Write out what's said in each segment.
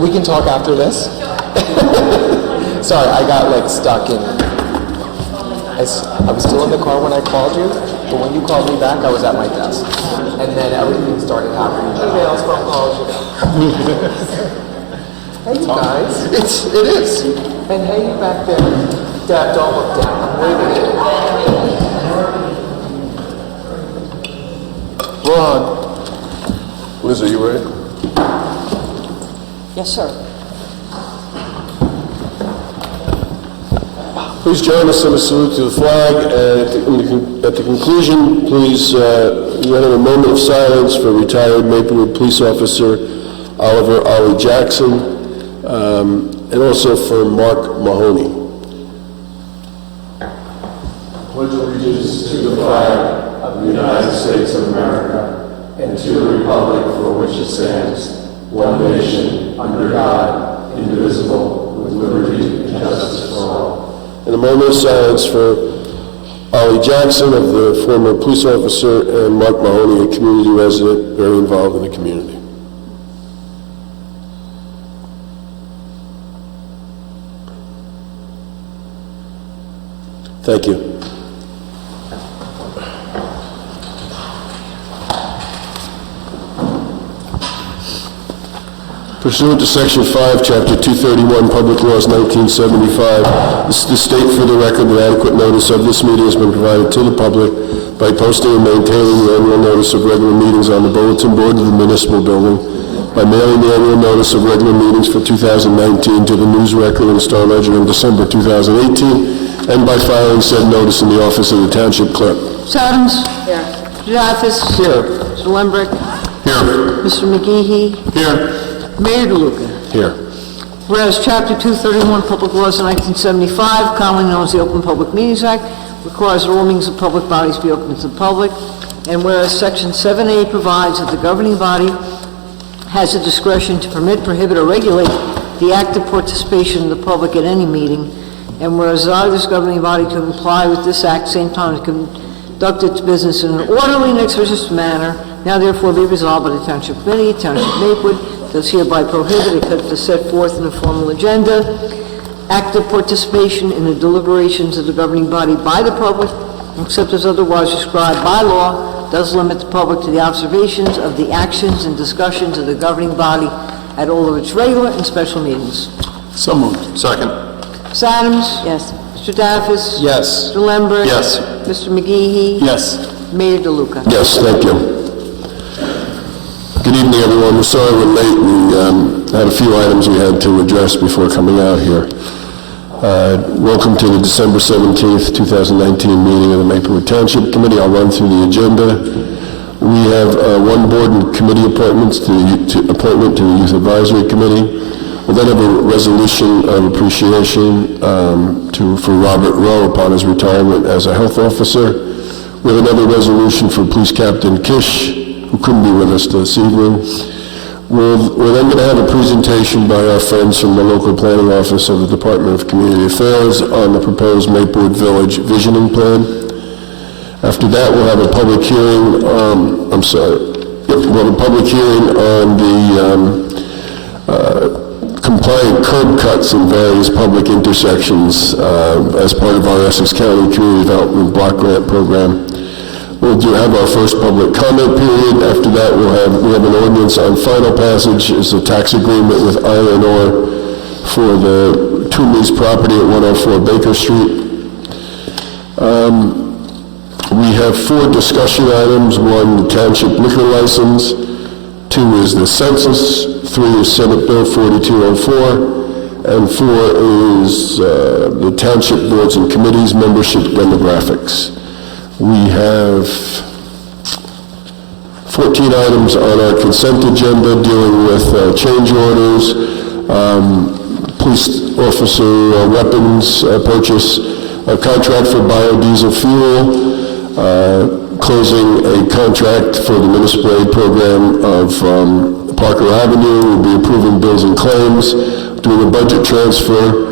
We can talk after this. Sorry, I got like stuck in. I was still in the car when I called you, but when you called me back, I was at my desk, and then everything started happening. Emails, phone calls. Hey, you guys. It is. And hey, you back there. Dad, don't look down. I'm waving at you. Ron. Liz, are you ready? Yes, sir. Please join us in a salute to the flag, and at the conclusion, please enter a moment of silence for retired Maplewood police officer Oliver Ollie Jackson, and also for Mark Mahoney. Pledge allegiance to the flag of the United States of America and to the republic for which it stands, one nation, under God, indivisible, with liberty and justice for all. And a moment of silence for Ollie Jackson, of the former police officer, and Mark Mahoney, a community resident very involved in the community. Thank you. Pursuant to Section 5, Chapter 231, Public Laws 1975, the state for the record that adequate notice of this meeting has been provided to the public by posting and maintaining the annual notice of regular meetings on the bulletin board of the municipal building, by mailing the annual notice of regular meetings for 2019 to the News Record and Star Ledger in December 2018, and by filing said notice in the office of the Township Clerk. Mr. Adams? Here. Mr. Daffis? Here. Mr. Lembrick? Here. Mr. McGehee? Here. Mayor DeLuca? Here. Whereas Chapter 231, Public Laws of 1975, commonly known as the Open Public Meetings Act, requires that all meetings of public bodies be open to the public, and whereas Section 7A provides that the governing body has the discretion to permit, prohibit, or regulate the active participation of the public at any meeting, and whereas this governing body to comply with this act, same time to conduct its business in an orderly and expeditious manner, now therefore be resolved by the Township Committee, Township Maplewood, does hereby prohibit, except as set forth in the formal agenda, active participation in the deliberations of the governing body by the public, except as otherwise prescribed by law, does limit the public to the observations of the actions and discussions of the governing body at all of its regular and special meetings. So moved. Second. Ms. Adams? Yes. Mr. Daffis? Yes. Mr. Lembrick? Yes. Mr. McGehee? Yes. Mayor DeLuca? Yes, thank you. Good evening, everyone. We're sorry we're late. We had a few items we had to address before coming out here. Welcome to the December 17th, 2019 meeting of the Maplewood Township Committee. I'll run through the agenda. We have one board and committee appointments appointment to the Youth Advisory Committee. We'll then have a resolution of appreciation for Robert Rowe upon his retirement as a health officer. We have another resolution for Police Captain Kish, who couldn't be with us this evening. We're then going to have a presentation by our friends from the local planning office of the Department of Community Affairs on the proposed Maplewood Village Visioning Plan. After that, we'll have a public hearing, we'll have a public hearing on the compliant curb cuts in various public intersections as part of our Essex County Community Development Block Grant Program. We'll have our first public comment period. After that, we have an ordinance on final passage. It's a tax agreement with Iron Ore for the Toomey's property at 104 Baker Street. We have 4 discussion items. 1, the township liquor license. 2 is the census. 3 is Senate Bill 4204. And 4 is the township boards and committees membership demographics. We have 14 items on our consent agenda dealing with change orders, police officer weapons purchase, a contract for biodiesel fuel, closing a contract for the municipal aid program of Parker Avenue. We'll be approving bills and claims, doing a budget transfer,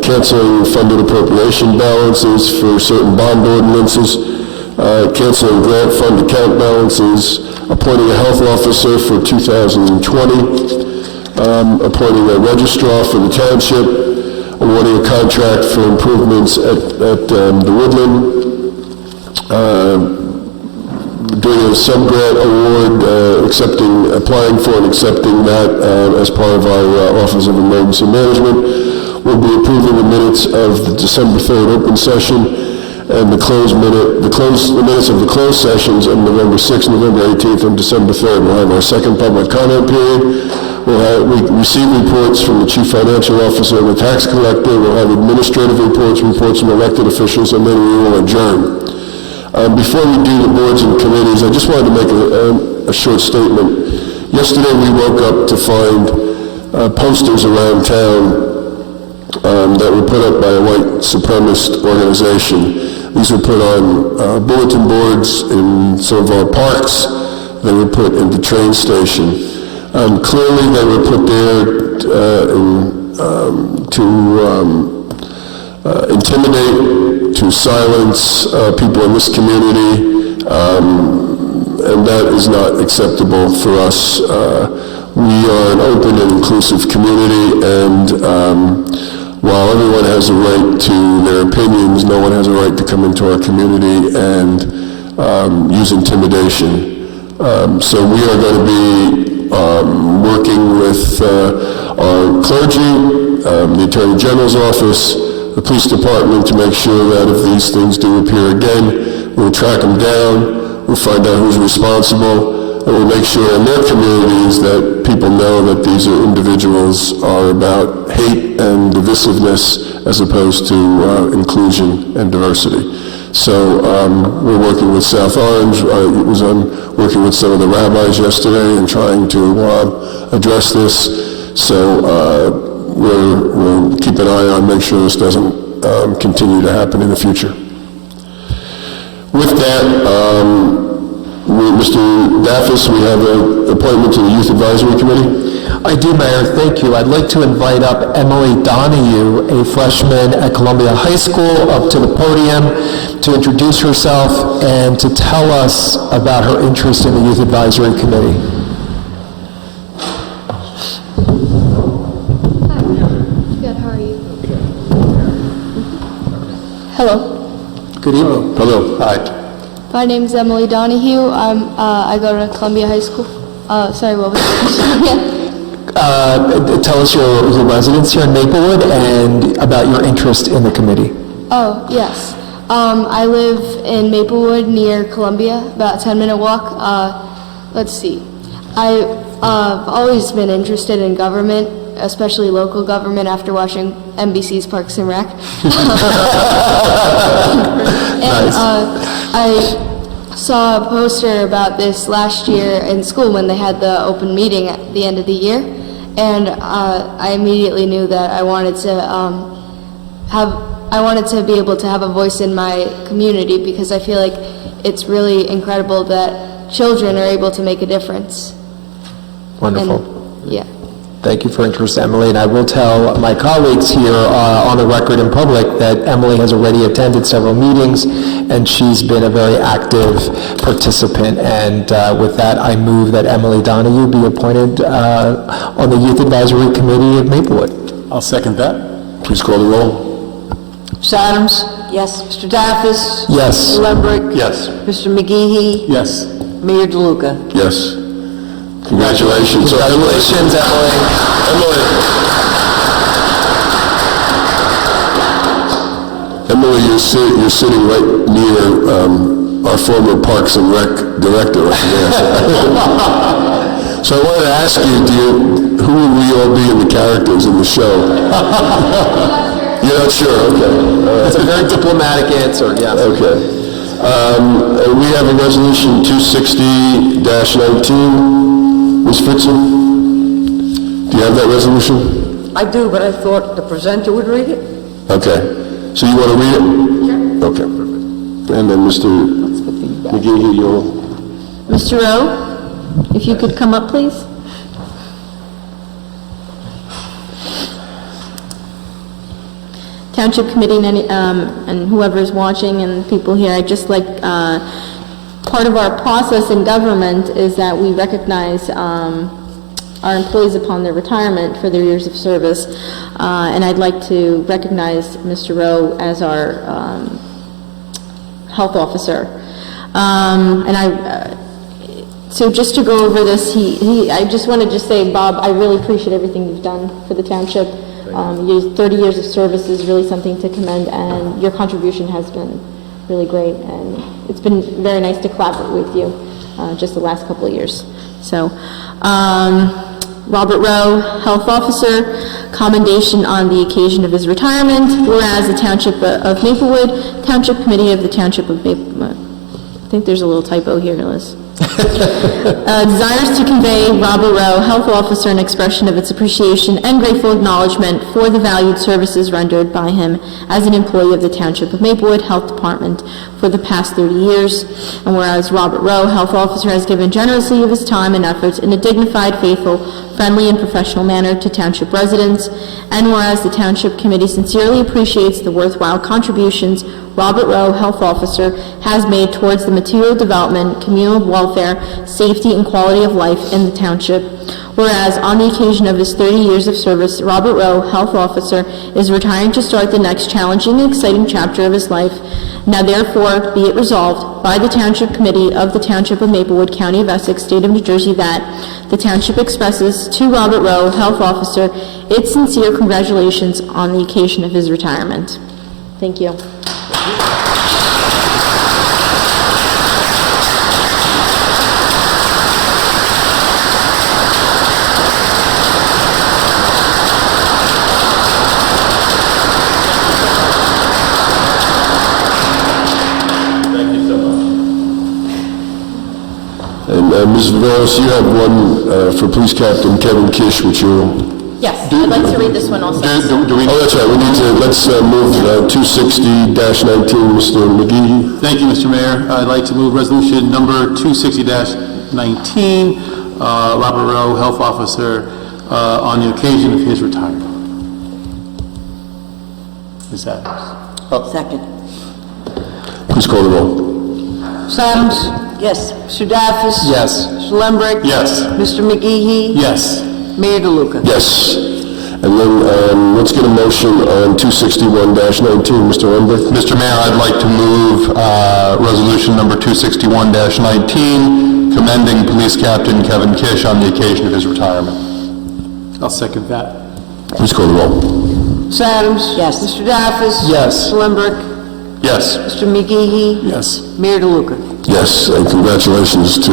canceling funded appropriation balances for certain bond ordinances, canceling grant fund account balances, appointing a health officer for 2020, appointing a registrar for the township, awarding a contract for improvements at the Woodland, doing a sub-grant award, applying for and accepting that as part of our Office of Emergency Management. We'll be approving the minutes of the December 3rd open session and the minutes of the closed sessions of November 6th, November 18th, and December 3rd. We'll have our second public comment period. We receive reports from the Chief Financial Officer and the Tax Collector. We'll have administrative reports from elected officials, and then we will adjourn. Before we do the boards and committees, I just wanted to make a short statement. Yesterday we woke up to find posters around town that were put up by a white supremacist organization. These were put on bulletin boards in some of our parks. They were put in the train station. Clearly they were put there to intimidate, to silence people in this community, and that is not acceptable for us. We are an open and inclusive community, and while everyone has a right to their opinions, no one has a right to come into our community and use intimidation. So we are going to be working with our clergy, the Attorney General's office, the police department, to make sure that if these things do appear again, we'll track them down, we'll find out who's responsible, and we'll make sure in their communities that people know that these are individuals are about hate and divisiveness as opposed to inclusion and diversity. So we're working with South Orange. I was working with some of the rabbis yesterday and trying to address this. So we'll keep an eye on, make sure this doesn't continue to happen in the future. With that, Mr. Daffis, we have an appointment to the Youth Advisory Committee. I do, Mayor. Thank you. I'd like to invite up Emily Donahue, a freshman at Columbia High School, up to the podium to introduce herself and to tell us about her interest in the Youth Advisory Committee. Hi. Good, how are you? Hello. Good evening. Hello. Hi. My name is Emily Donahue. I go to Columbia High School. Sorry, what was the question? Tell us your residence here in Maplewood and about your interest in the committee. Oh, yes. I live in Maplewood near Columbia, about a 10-minute walk. Let's see. I've always been interested in government, especially local government, after watching NBC's Parks and Rec. And I saw a poster about this last year in school when they had the open meeting at the end of the year, and I immediately knew that I wanted to be able to have a voice in my community, because I feel like it's really incredible that children are able to make a difference. Wonderful. And, yeah. Thank you for interest, Emily. And I will tell my colleagues here on the record in public that Emily has already attended several meetings, and she's been a very active participant. And with that, I move that Emily Donahue be appointed on the Youth Advisory Committee of Maplewood. I'll second that. Please call the roll. Ms. Adams? Yes. Mr. Daffis? Yes. Mr. Lembrick? Yes. Mr. McGehee? Yes. Mayor DeLuca? Yes. Congratulations. Congratulations, Emily. Emily, you're sitting right near our former Parks and Rec director right there. So I wanted to ask you, who would we all be in the characters in the show? You're not sure? Okay. That's a very diplomatic answer, yes. Okay. We have a resolution 260-19. Ms. Fritzen, do you have that resolution? I do, but I thought the presenter would read it. Okay. So you want to read it? Sure. Okay. And then Mr. McGee, you'll... Mr. Rowe, if you could come up, please. Township Committee and whoever's watching and people here, I just like, part of our process in government is that we recognize our employees upon their retirement for their years of service, and I'd like to recognize Mr. Rowe as our health officer. So just to go over this, I just want to just say, Bob, I really appreciate everything you've done for the township. Your 30 years of service is really something to commend, and your contribution has been really great, and it's been very nice to collaborate with you just the last couple of years. So, Robert Rowe, Health Officer, commendation on the occasion of his retirement, whereas the Township of Maplewood, Township Committee of the Township of Maplewood, I think there's a little typo here, Liz. Desires to convey Robert Rowe, Health Officer, an expression of its appreciation and grateful acknowledgement for the valued services rendered by him as an employee of the Township of Maplewood Health Department for the past 30 years. And whereas Robert Rowe, Health Officer, has given generously of his time and efforts in a dignified, faithful, friendly, and professional manner to Township residents, and whereas the Township Committee sincerely appreciates the worthwhile contributions Robert Rowe, Health Officer, has made towards the material development, communal welfare, safety, and quality of life in the Township. Whereas on the occasion of his 30 years of service, Robert Rowe, Health Officer, is retiring to start the next challenging and exciting chapter of his life. Now therefore be it resolved by the Township Committee of the Township of Maplewood, County of Essex, State of New Jersey, that the Township expresses to Robert Rowe, Health Officer, its sincere congratulations on the occasion of his retirement. Thank you. And Ms. Viveros, you have one for Police Captain Kevin Kish, which you'll... Yes, I'd like to read this one also. Oh, that's right, we need to, let's move 260-19, Mr. McGee. Thank you, Mr. Mayor. I'd like to move resolution number 260-19, Robert Rowe, Health Officer, on the occasion of his retirement. Ms. Adams. Second. Please call the roll. Ms. Adams? Yes. Mr. Daffis? Yes. Mr. Lembrecht? Yes. Mr. McGee? Yes. Mayor DeLuca? Yes. And then let's get a motion on 261-19, Mr. Lembrecht. Mr. Mayor, I'd like to move resolution number 261-19, commending Police Captain Kevin Kish on the occasion of his retirement. I'll second that. Please call the roll. Ms. Adams? Yes. Mr. Daffis? Yes. Mr. Lembrecht? Yes. Mr. McGee? Yes. Mayor DeLuca? Yes, and congratulations to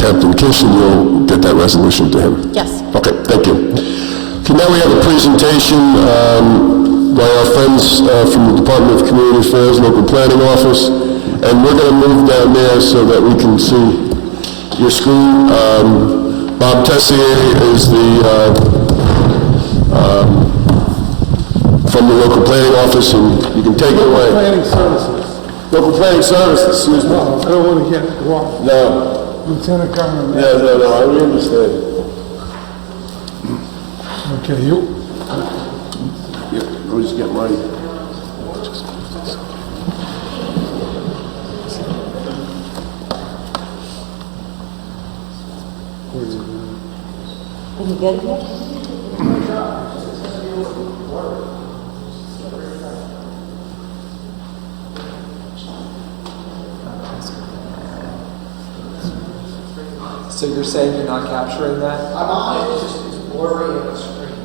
Captain Kish, and you'll get that resolution to him. Yes. Okay, thank you. Okay, now we have a presentation by our friends from the Department of Community Affairs, Local Planning Office, and we're going to move down there so that we can see your screen. Bob Tessier is from the Local Planning Office, and you can take it away. Planning Services. Local Planning Services, excuse me. No, I don't want to get wrong. No, Lieutenant Governor. no, I understand. Okay, you, Let me just get my... Can you get it yet? So you're saying you're not capturing that?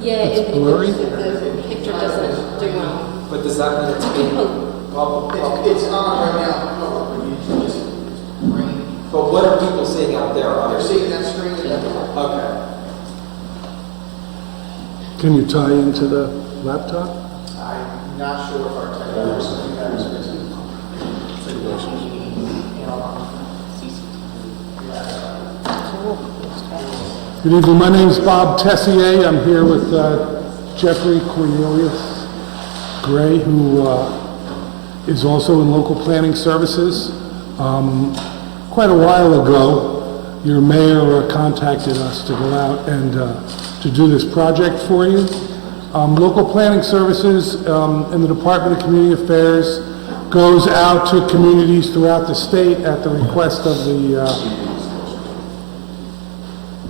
Yeah, it's blurry? the picture doesn't do well. But does that mean it's being... It's on right now. But what are people seeing out there? They're seeing that screen. Okay. can you tie into the laptop? I'm not sure if our technology Good evening, my name is Bob Tessier. I'm here with Jeffrey Cornelius Gray, who is also in Local Planning Services. Quite a while ago, your mayor contacted us to go out and to do this project for you. Local Planning Services in the Department of Community Affairs goes out to communities throughout the state at the request of the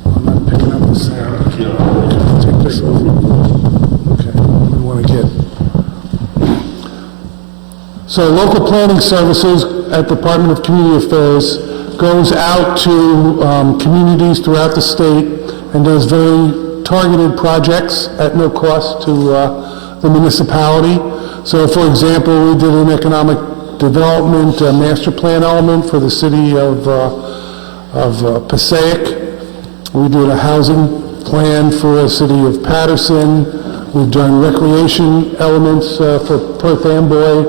I'm not picking up the sound. Take this over. Okay, we want to get... So Local Planning Services at Department of Community Affairs goes out to communities throughout the state and does very targeted projects at no cost to the municipality. So for example, we did an economic development master plan element for the city of Passaic. We did a housing plan for the city of Patterson. We've done recreation elements for Perth Amboy.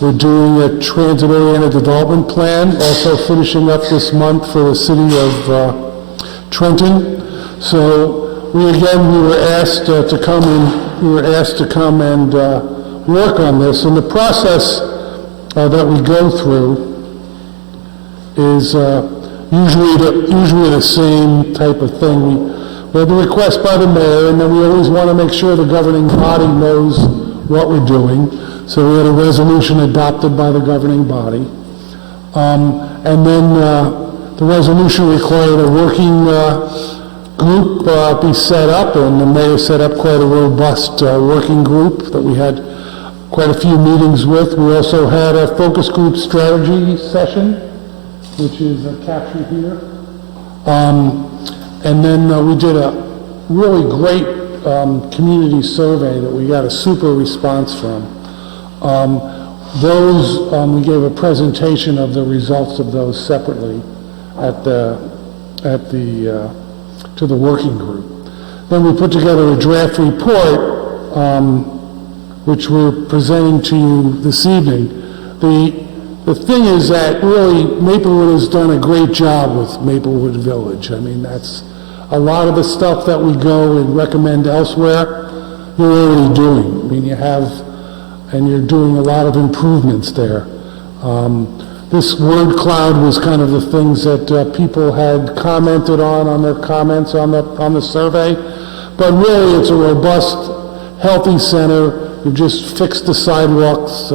We're doing a transit-oriented development plan, also finishing up this month for the city of Trenton. So we were asked to come and work on this. And the process that we go through is usually the same type of thing. We have a request by the mayor, and then we always want to make sure the governing body knows what we're doing. So we had a resolution adopted by the governing body. And then the resolution required a working group be set up, and the mayor set up quite a robust working group that we had quite a few meetings with. We also had a focus group strategy session, which is captured here. And then we did a really great community survey that we got a super response from. We gave a presentation of the results of those separately to the working group. Then we put together a draft report, which we're presenting to you this evening. The thing is that really Maplewood has done a great job with Maplewood Village. I mean, that's a lot of the stuff that we go and recommend elsewhere, you're already doing. I mean, you're doing a lot of improvements there. This word cloud was kind of the things that people had commented on their comments on the survey. But really, it's a robust, healthy center. You've just fixed the sidewalks.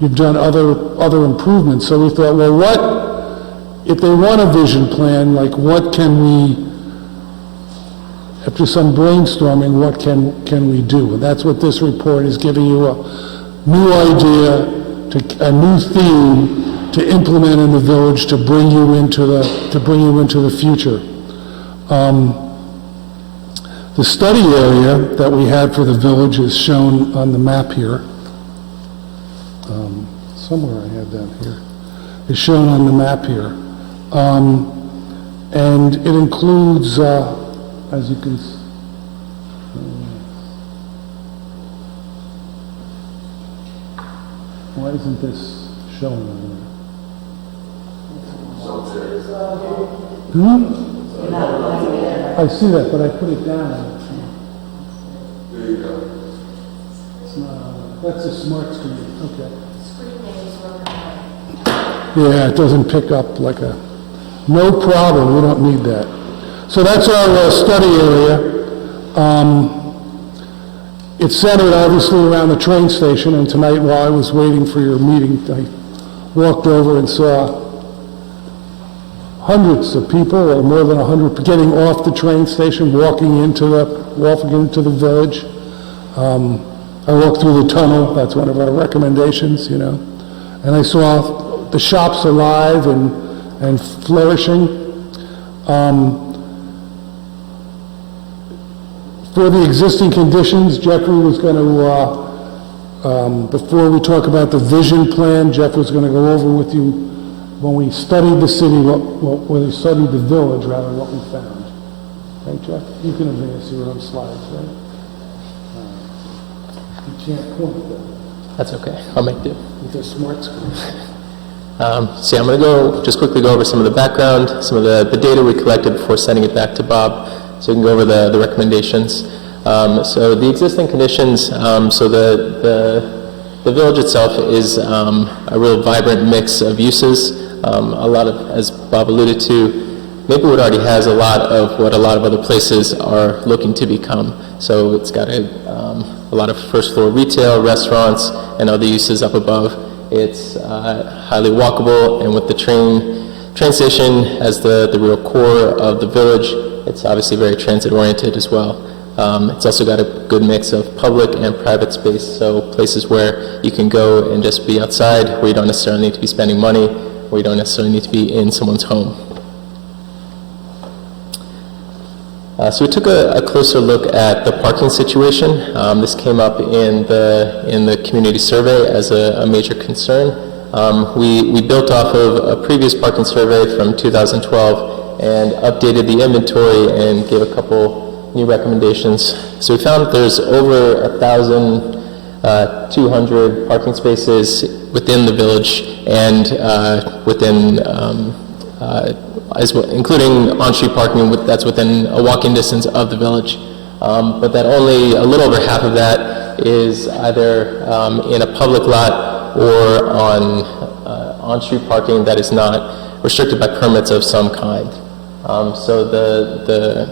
You've done other improvements. So we thought, well, if they want a vision plan, like what can we, after some brainstorming, what can we do? And that's what this report is, giving you a new idea, a new theme to implement in the village to bring you into the future. The study area that we had for the village is shown on the map here. Somewhere I had that here. It's shown on the map here. And it includes, as you can see, why isn't this showing on there? I see that, but I put it down. There you go. It's not on there. That's a smart screen. Okay. Yeah, it doesn't pick up like a... No problem, we don't need that. So that's our study area. It's centered obviously around the train station, and tonight while I was waiting for your meeting, I walked over and saw hundreds of people, or more than 100, getting off the train station, walking into the village. I walked through the tunnel, that's one of our recommendations, and I saw the shops alive and flourishing. For the existing conditions, Jeffrey was going to, before we talk about the vision plan, Jeff was going to go over with you when we studied the city, when we studied the village, rather, what we found. Right, Jeff? You can advance your own slides, right? You can't point them. That's okay. I'll make do. With a smart screen. So I'm going to just quickly go over some of the background, some of the data we collected before sending it back to Bob, so we can go over the recommendations. So the existing conditions, so the village itself is a real vibrant mix of uses. A lot of, as Bob alluded to, Maplewood already has a lot of what a lot of other places are looking to become. So it's got a lot of first floor retail, restaurants, and other uses up above. It's highly walkable, and with the train station as the real core of the village, it's obviously very transit-oriented as well. It's also got a good mix of public and private space, so places where you can go and just be outside, where you don't necessarily need to be spending money, where you don't necessarily need to be in someone's home. So we took a closer look at the parking situation. This came up in the community survey as a major concern. We built off of a previous parking survey from 2012 and updated the inventory and gave a couple new recommendations. So we found that there's over 1,200 parking spaces within the village and within as well, including on-street parking that's within a walking distance of the village. But that only a little over half of that is either in a public lot or on-street parking that is not restricted by permits of some kind. So the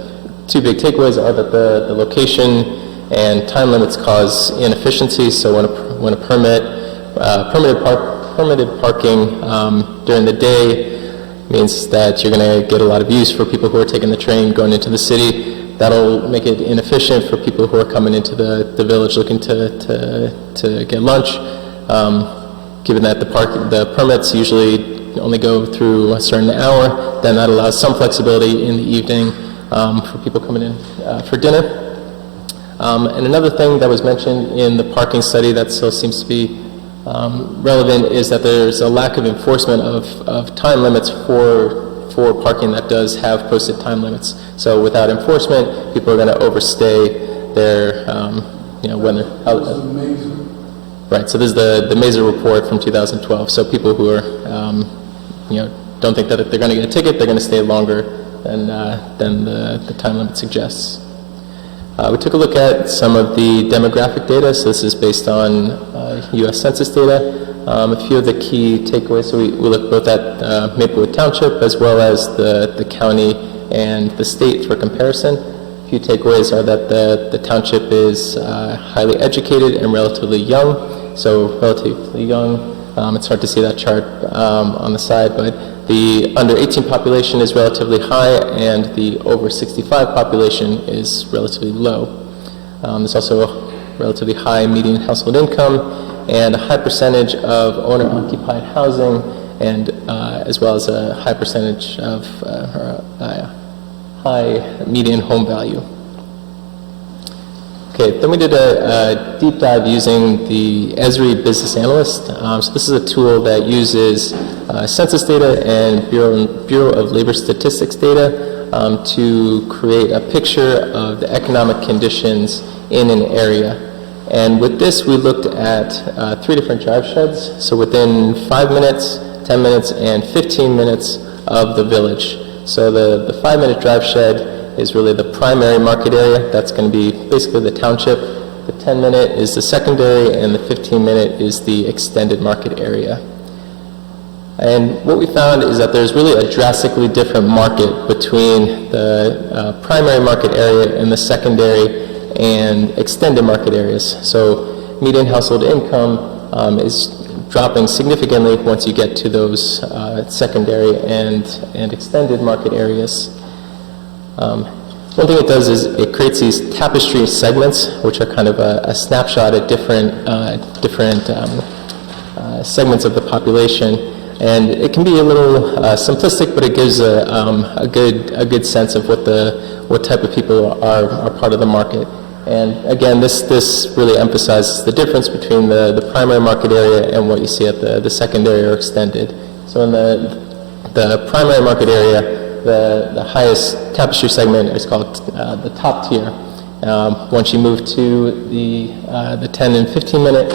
two big takeaways are that the location and time limits cause inefficiencies. So when a permitted parking during the day means that you're going to get a lot of use for people who are taking the train going into the city, that'll make it inefficient for people who are coming into the village looking to get lunch. Given that the permits usually only go through a certain hour, then that allows some flexibility in the evening for people coming in for dinner. And another thing that was mentioned in the parking study that still seems to be relevant is that there's a lack of enforcement of time limits for parking that does have posted time limits. So without enforcement, people are going to overstay their, when they're right. So this is the Mazer report from 2012. So people who are, don't think that if they're going to get a ticket, they're going to stay longer than the time limit suggests. We took a look at some of the demographic data. So this is based on U.S. Census data. A few of the key takeaways. So we looked both at Maplewood Township as well as the county and the state for comparison. A few takeaways are that the township is highly educated and relatively young. So relatively young. It's hard to see that chart on the side, but the under 18 population is relatively high, and the over 65 population is relatively low. There's also a relatively high median household income and a high percentage of owner-occupied housing, and as well as a high percentage of high median home value. Okay, then we did a deep dive using the Esri Business Analyst. So this is a tool that uses census data and Bureau of Labor Statistics data to create a picture of the economic conditions in an area. And with this, we looked at 3 different drive sheds, so within 5 minutes, 10 minutes, and 15 minutes of the village. So the 5-minute drive shed is really the primary market area. That's going to be basically the township. The 10-minute is the secondary, and the 15-minute is the extended market area. And what we found is that there's really a drastically different market between the primary market area and the secondary and extended market areas. So median household income is dropping significantly once you get to those secondary and extended market areas. One thing it does is it creates these tapestry segments, which are kind of a snapshot at different segments of the population, and it can be a little simplistic, but it gives a good sense of what type of people are part of the market. And again, this really emphasizes the difference between the primary market area and what you see at the secondary or extended. So in the primary market area, the highest tapestry segment is called the top tier. Once you move to the 10 and 15 minute,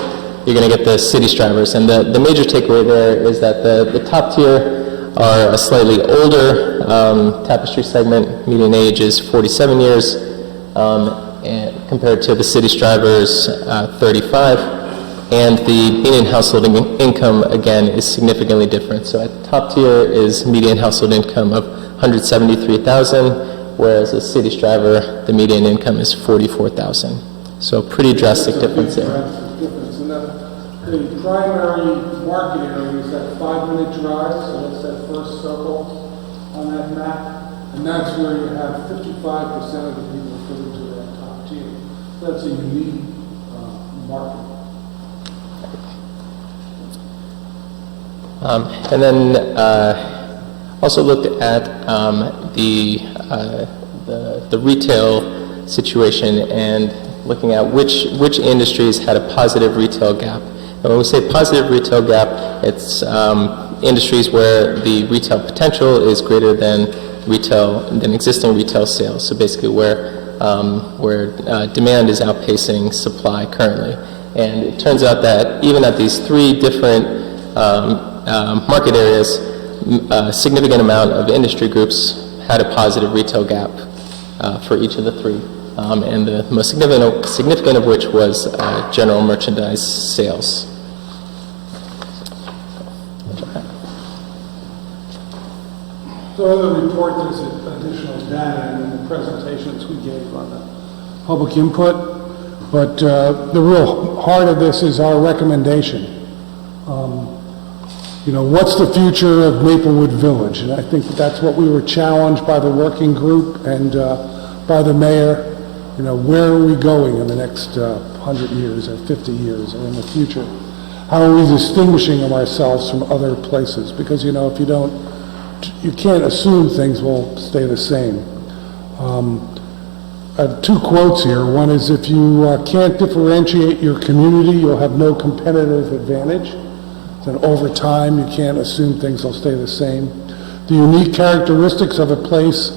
you're going to get the city strivers. And the major takeaway there is that the top tier are a slightly older tapestry segment. Median age is 47 years, and compared to the city strivers, 35. And the median household income, again, is significantly different. So at top tier is median household income of $173,000, whereas a city striver, the median income is $44,000. So pretty drastic difference there. And the primary market area is that 5-minute drive, so that's that first circle on that map, and that's where you have 55% of the people fit into that top tier. That's a unique market. And then also looked at the retail situation and looking at which industries had a positive retail gap. And when we say positive retail gap, it's industries where the retail potential is greater than existing retail sales. So basically where demand is outpacing supply currently. And it turns out that even at these 3 different market areas, a significant amount of industry groups had a positive retail gap for each of the 3. And the most significant of which was general merchandise sales. So in the report, there's additional data in the presentations we gave on the public input, but the real heart of this is our recommendation. What's the future of Maplewood Village? And I think that's what we were challenged by the working group, and by the mayor, where are we going in the next 100 years or 50 years or in the future? How are we distinguishing ourselves from other places? Because, if you don't, you can't assume things will stay the same. I have two quotes here. One is, if you can't differentiate your community, you'll have no competitive advantage. And over time, you can't assume things will stay the same. The unique characteristics of a place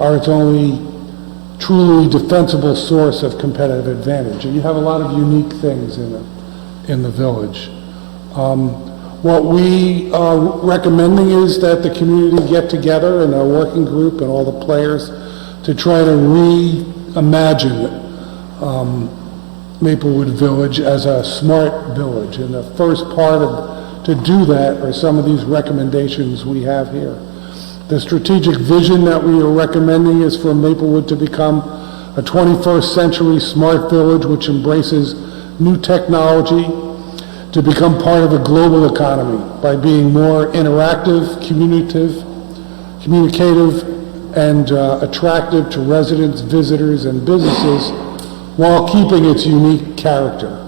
are its only truly defensible source of competitive advantage. And you have a lot of unique things in the village. What we are recommending is that the community get together in a working group and all the players to try to reimagine Maplewood Village as a smart village. And the first part to do that are some of these recommendations we have here. The strategic vision that we are recommending is for Maplewood to become a 21st century smart village which embraces new technology, to become part of a global economy by being more interactive, communicative, and attractive to residents, visitors, and businesses while keeping its unique character.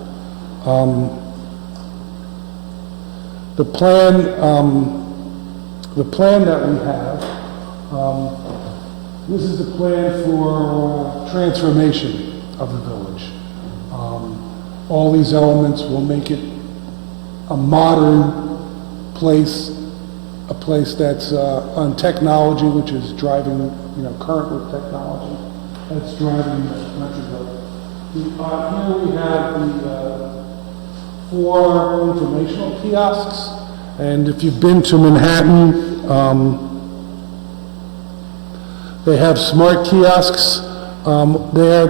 The plan that we have, this is the plan for transformation of the village. All these elements will make it a modern place, a place that's on technology, which is driving, current with technology, that's driving country growth. Here we have the 4 informational kiosks, and if you've been to Manhattan, they have smart kiosks there.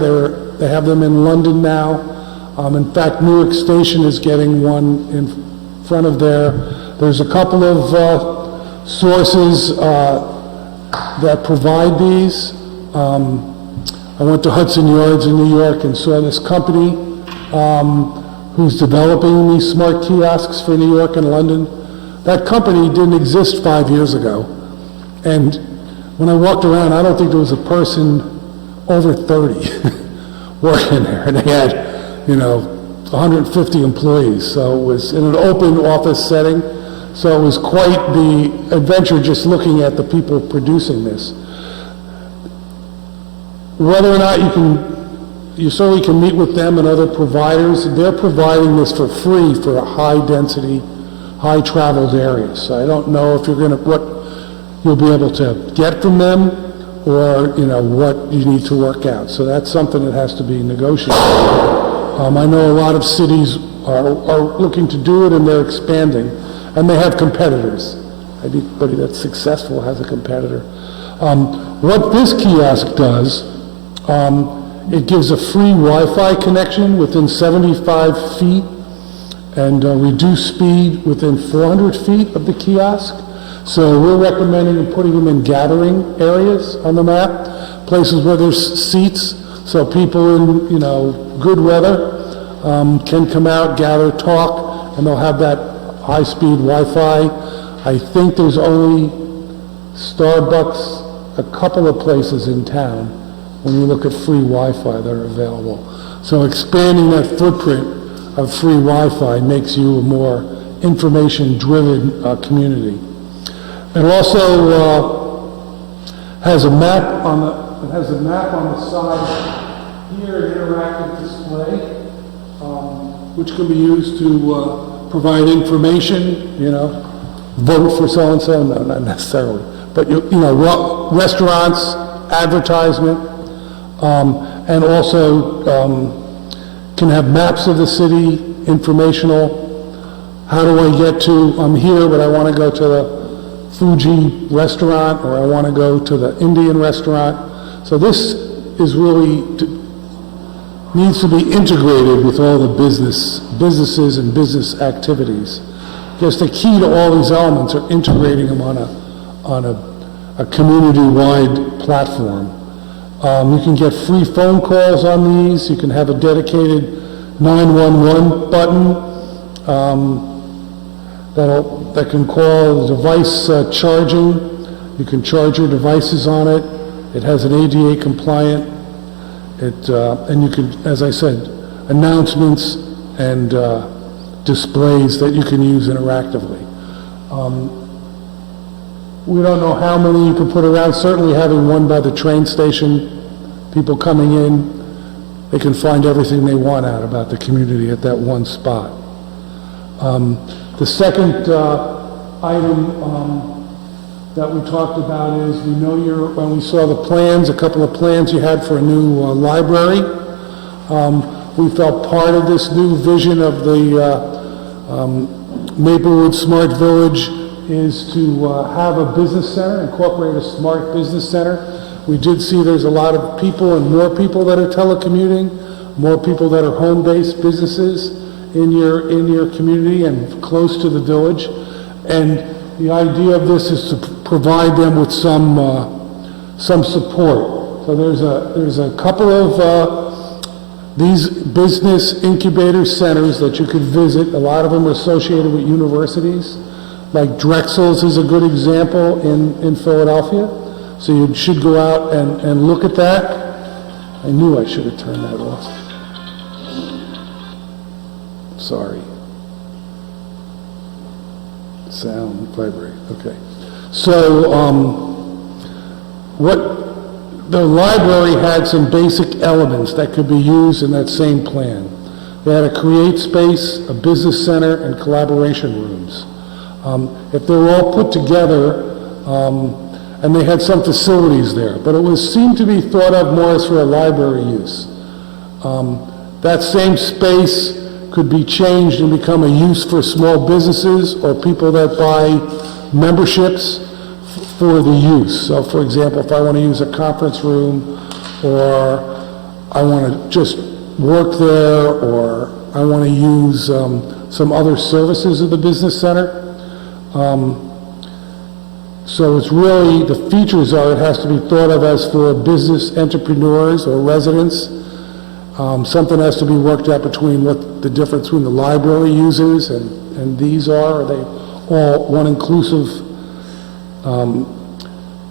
They have them in London now. In fact, Newark Station is getting one in front of there. There's a couple of sources that provide these. I went to Hudson Yards in New York and saw this company who's developing these smart kiosks for New York and London. That company didn't exist 5 years ago. And when I walked around, I don't think there was a person over 30 working there. And they had 150 employees, so it was in an open office setting, so it was quite the adventure just looking at the people producing this. Whether or not you certainly can meet with them and other providers, they're providing this for free for a high-density, high-traveled area. So I don't know if what you'll be able to get from them, or what you need to work out. So that's something that has to be negotiated. I know a lot of cities are looking to do it, and they're expanding, and they have competitors. Anybody that's successful has a competitor. What this kiosk does, it gives a free Wi-Fi connection within 75 feet and reduced speed within 400 feet of the kiosk. So we're recommending putting them in gathering areas on the map, places where there's seats, so people in, good weather can come out, gather, talk, and they'll have that high-speed Wi-Fi. I think there's only Starbucks, a couple of places in town, when you look at free Wi-Fi that are available. So expanding that footprint of free Wi-Fi makes you a more information-driven community. It also has a map on the side here, an interactive display, which can be used to provide information. Vote for so and so. No, not necessarily, but restaurants, advertisement, and also can have maps of the city, informational. How do I get to? I'm here, but I want to go to the Fuji restaurant, or I want to go to the Indian restaurant. So this is really needs to be integrated with all the businesses and business activities. Because the key to all these elements are integrating them on a community-wide platform. You can get free phone calls on these. You can have a dedicated 911 button that can call device charging. You can charge your devices on it. It has an ADA compliant And you can, as I said, announcements and displays that you can use interactively. We don't know how many you can put around. Certainly having one by the train station, people coming in, they can find everything they want out about the community at that one spot. The second item that we talked about is, we know when we saw the plans, a couple of plans you had for a new library. We felt part of this new vision of the Maplewood Smart Village is to have a business center, incorporate a smart business center. We did see there's a lot of people and more people that are telecommuting, more people that are home-based businesses in your community and close to the village. And the idea of this is to provide them with some support. So there's a couple of these business incubator centers that you could visit. A lot of them are associated with universities. Like Drexel's is a good example in Philadelphia. So you should go out and look at that. I knew I should have turned that off. Sorry. Sound, vibrate, okay. So what the library had some basic elements that could be used in that same plan. They had a create space, a business center, and collaboration rooms. If they were all put together, and they had some facilities there, but it seemed to be thought of more as for a library use. That same space could be changed and become a use for small businesses or people that buy memberships for the use. So for example, if I want to use a conference room, or I want to just work there, or I want to use some other services of the business center. So it's really, the features are, it has to be thought of as for business entrepreneurs or residents. Something has to be worked out between what the difference between the library users and these are they all one inclusive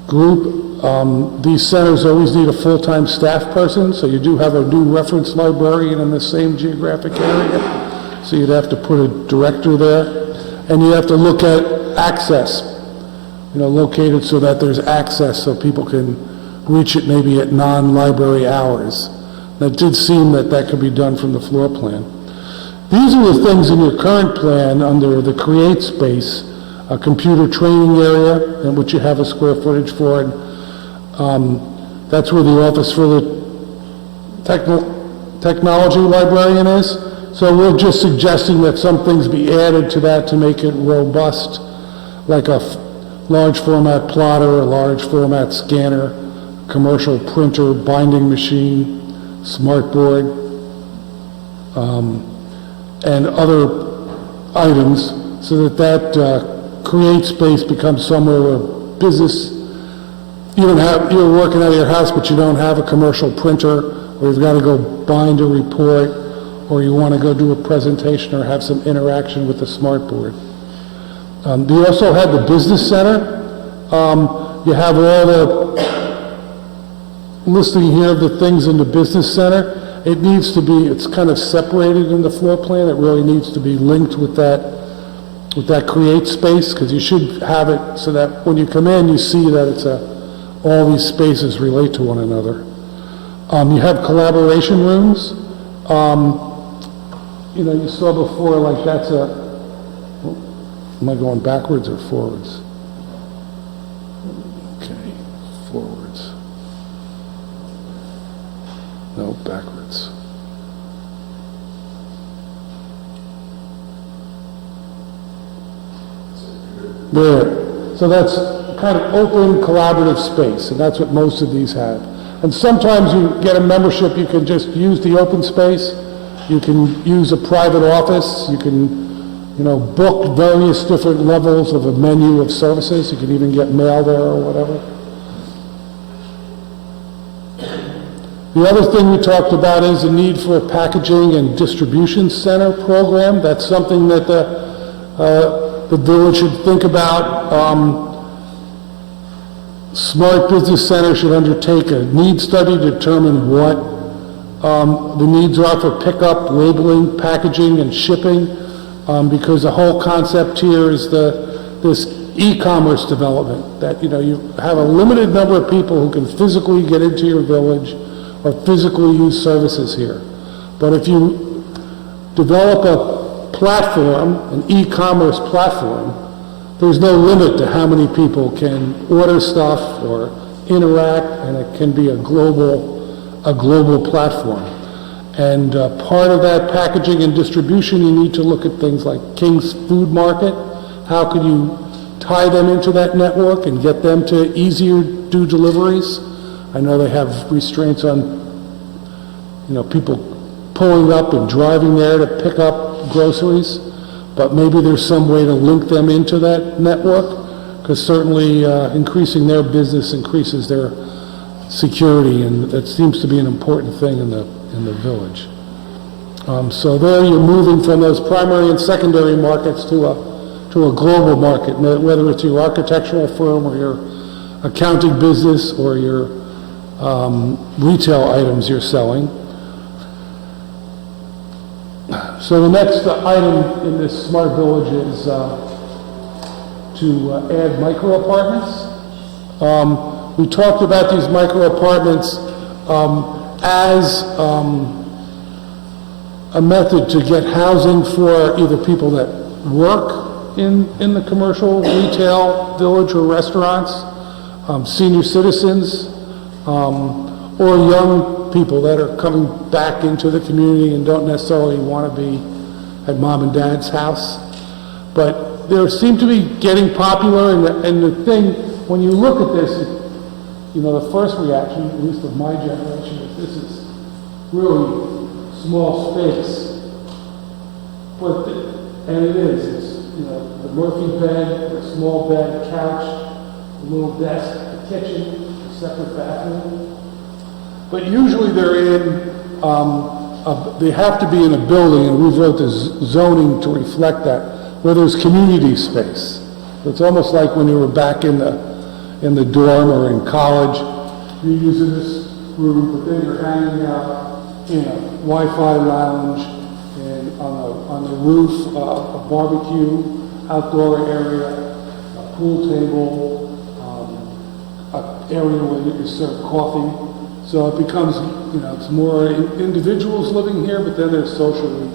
group? These centers always need a full-time staff person, so you do have a new reference librarian in the same geographic area. So you'd have to put a director there. And you have to look at access, located so that there's access so people can reach it maybe at non-library hours. It did seem that could be done from the floor plan. These are the things in your current plan under the create space, a computer training area, in which you have a square footage for it. That's where the office for the technology librarian is. So we're just suggesting that some things be added to that to make it robust, like a large format plotter, a large format scanner, commercial printer, binding machine, smart board, and other items, so that create space becomes somewhere where business, you're working out of your house, but you don't have a commercial printer, or you've got to go bind a report, or you want to go do a presentation or have some interaction with the smart board. You also have the business center. You have all the listing here of the things in the business center. It needs to be, it's kind of separated in the floor plan. It really needs to be linked with that create space, because you should have it so that when you come in, you see that it's all these spaces relate to one another. You have collaboration rooms. You saw before, like that's am I going backwards or forwards? Okay, forwards. No, backwards. There. So that's kind of open, collaborative space, and that's what most of these have. And sometimes you get a membership, you can just use the open space. You can use a private office. You can, book various different levels of a menu of services. You can even get mail there or whatever. The other thing we talked about is the need for a packaging and distribution center program. That's something that the village should think about. Smart Business Center should undertake a need study to determine what The needs are for pickup, labeling, packaging, and shipping, because the whole concept here is this e-commerce development, that, you have a limited number of people who can physically get into your village or physically use services here. But if you develop a platform, an e-commerce platform, there's no limit to how many people can order stuff or interact, and it can be a global platform. And part of that packaging and distribution, you need to look at things like King's Food Market. How can you tie them into that network and get them to easier do deliveries? I know they have restraints on, people pulling up and driving there to pick up groceries, but maybe there's some way to link them into that network, because certainly increasing their business increases their security, and that seems to be an important thing in the village. So there you're moving from those primary and secondary markets to a global market, whether it's your architectural firm or your accounting business or your retail items you're selling. So the next item in this smart village is to add micro apartments. We talked about these micro apartments as a method to get housing for either people that work in the commercial retail village or restaurants, senior citizens, or young people that are coming back into the community and don't necessarily want to be at mom and dad's house. But they seem to be getting popular, and the thing, when you look at this, the first reaction, at least of my generation, is this is really small space. And it is. It's, the Murphy bed, the small bed, couch, a little desk, a kitchen, a separate bathroom. But usually they're in, they have to be in a building, and we wrote the zoning to reflect that, where there's community space. It's almost like when you were back in the dorm or in college, you're using this room, but then you're hanging out in a Wi-Fi lounge, and on the roof, a barbecue, outdoor area, a pool table, an area where you serve coffee. So it becomes, it's more individuals living here, but then they're socially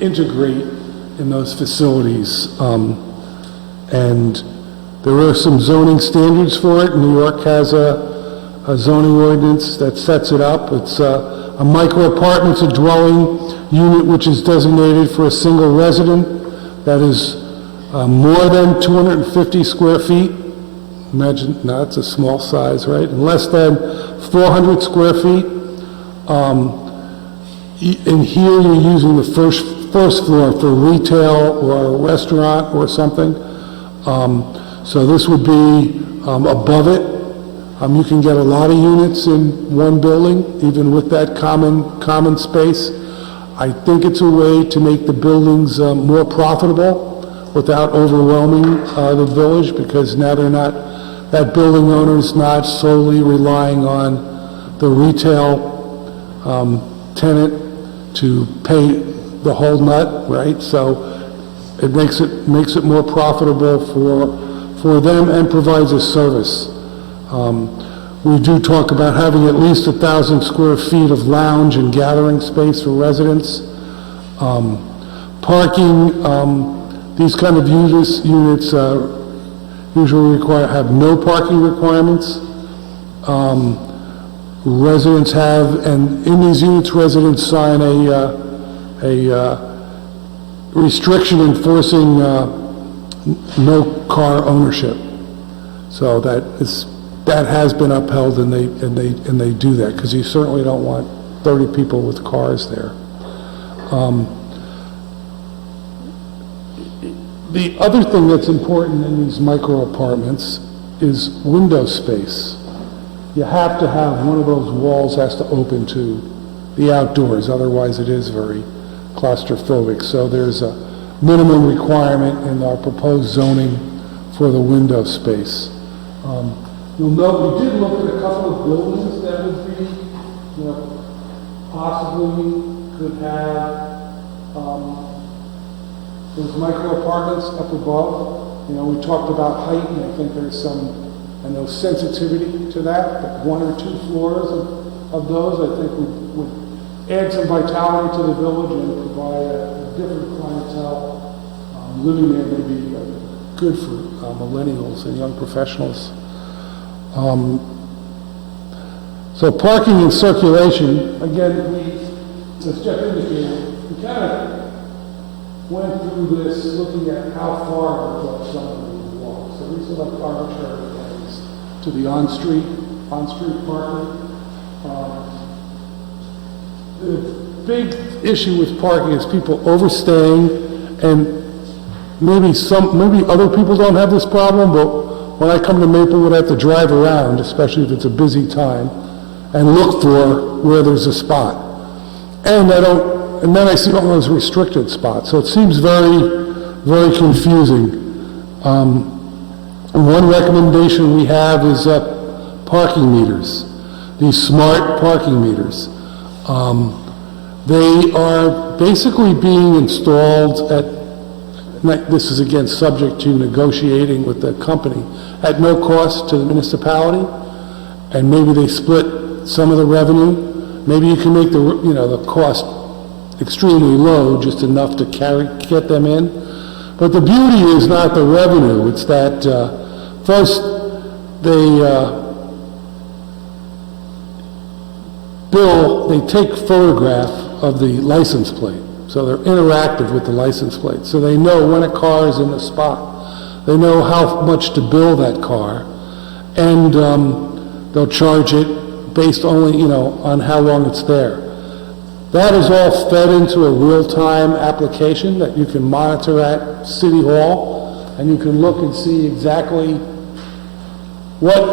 integrate in those facilities. And there are some zoning standards for it. New York has a zoning ordinance that sets it up. It's a micro apartment's a dwelling unit which is designated for a single resident that is more than 250 square feet. Imagine, no, it's a small size, right? And less than 400 square feet. And here you're using the first floor for retail or a restaurant or something. So this would be above it. You can get a lot of units in one building, even with that common space. I think it's a way to make the buildings more profitable without overwhelming the village, because now that building owner's not solely relying on the retail tenant to pay the whole nut, right? So it makes it more profitable for them and provides a service. We do talk about having at least 1,000 square feet of lounge and gathering space for residents. Parking, these kind of units usually have no parking requirements. Residents have, and in these units, residents sign a restriction enforcing no car ownership. So that has been upheld, and they do that, because you certainly don't want 30 people with cars there. The other thing that's important in these micro apartments is window space. You have to have one of those walls has to open to the outdoors, otherwise it is very claustrophobic. So there's a minimum requirement in our proposed zoning for the window space. You'll note we did look at a couple of buildings that would be, possibly could have those micro apartments up above. You know, we talked about height, and I think there's some, I know, sensitivity to that, but 1 or 2 floors of those, I think would add some vitality to the village and provide a different clientele. Living there may be good for millennials and young professionals. So parking and circulation, again, as Jeff indicated, we kind of went through this looking at how far we thought somebody would walk. So these are like arbitrary things to the on-street parking. The big issue with parking is people overstaying, and maybe other people don't have this problem, but when I come to Maplewood, I have to drive around, especially if it's a busy time, and look for where there's a spot. And then I see all those restricted spots. So it seems very, very confusing. One recommendation we have is parking meters, these smart parking meters. They are basically being installed this is again subject to negotiating with the company, at no cost to the municipality, and maybe they split some of the revenue. Maybe you can make the cost extremely low, just enough to get them in. But the beauty is not the revenue, it's that first they take photograph of the license plate. So they're interactive with the license plate. So they know when a car is in the spot. They know how much to bill that car. And they'll charge it based only, on how long it's there. That is all fed into a real-time application that you can monitor at City Hall, and you can look and see exactly what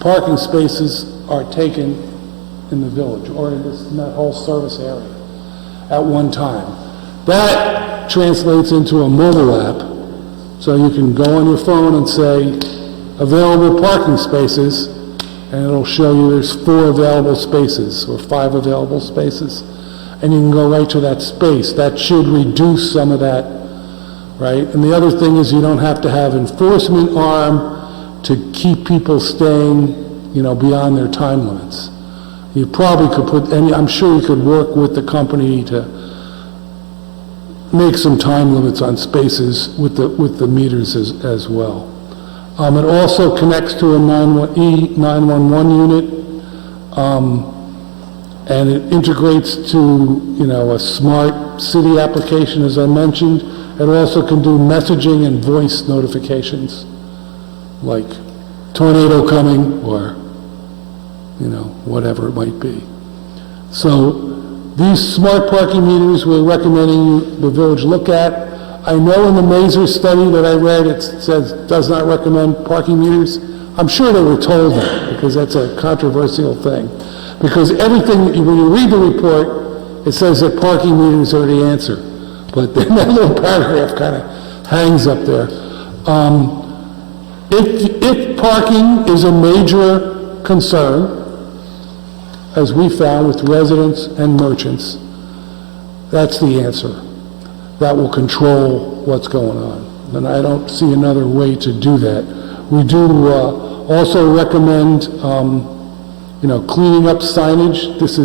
parking spaces are taken in the village or in that whole service area at one time. That translates into a mobile app, so you can go on your phone and say, available parking spaces, and it'll show you there's 4 available spaces or 5 available spaces, and you can go right to that space. That should reduce some of that, right? And the other thing is you don't have to have enforcement arm to keep people staying, beyond their time limits. You probably could and I'm sure you could work with the company to make some time limits on spaces with the meters as well. It also connects to a 911 unit, and it integrates to a smart city application, as I mentioned. It also can do messaging and voice notifications, like tornado coming or whatever it might be. So these smart parking meters we're recommending the village look at. I know in the Mazer study that I read, it says does not recommend parking meters. I'm sure they were told that, because that's a controversial thing. Because everything, when you read the report, it says that parking meters are the answer. But then that little paragraph kind of hangs up there. If parking is a major concern, as we found with residents and merchants, that's the answer. That will control what's going on. And I don't see another way to do that. We do also recommend, cleaning up signage. This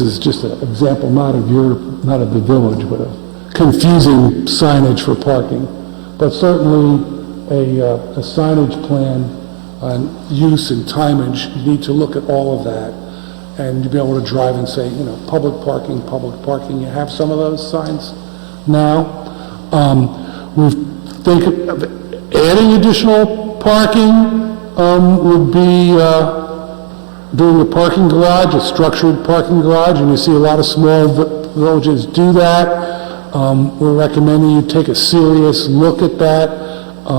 is just an example, not of the village, but of confusing signage for parking. But certainly a signage plan on use and timage, you need to look at all of that and to be able to drive and say, public parking, public parking. You have some of those signs now. We think of adding additional parking would be doing a parking garage, a structured parking garage, and you see a lot of small villages do that. We're recommending you take a serious look at that.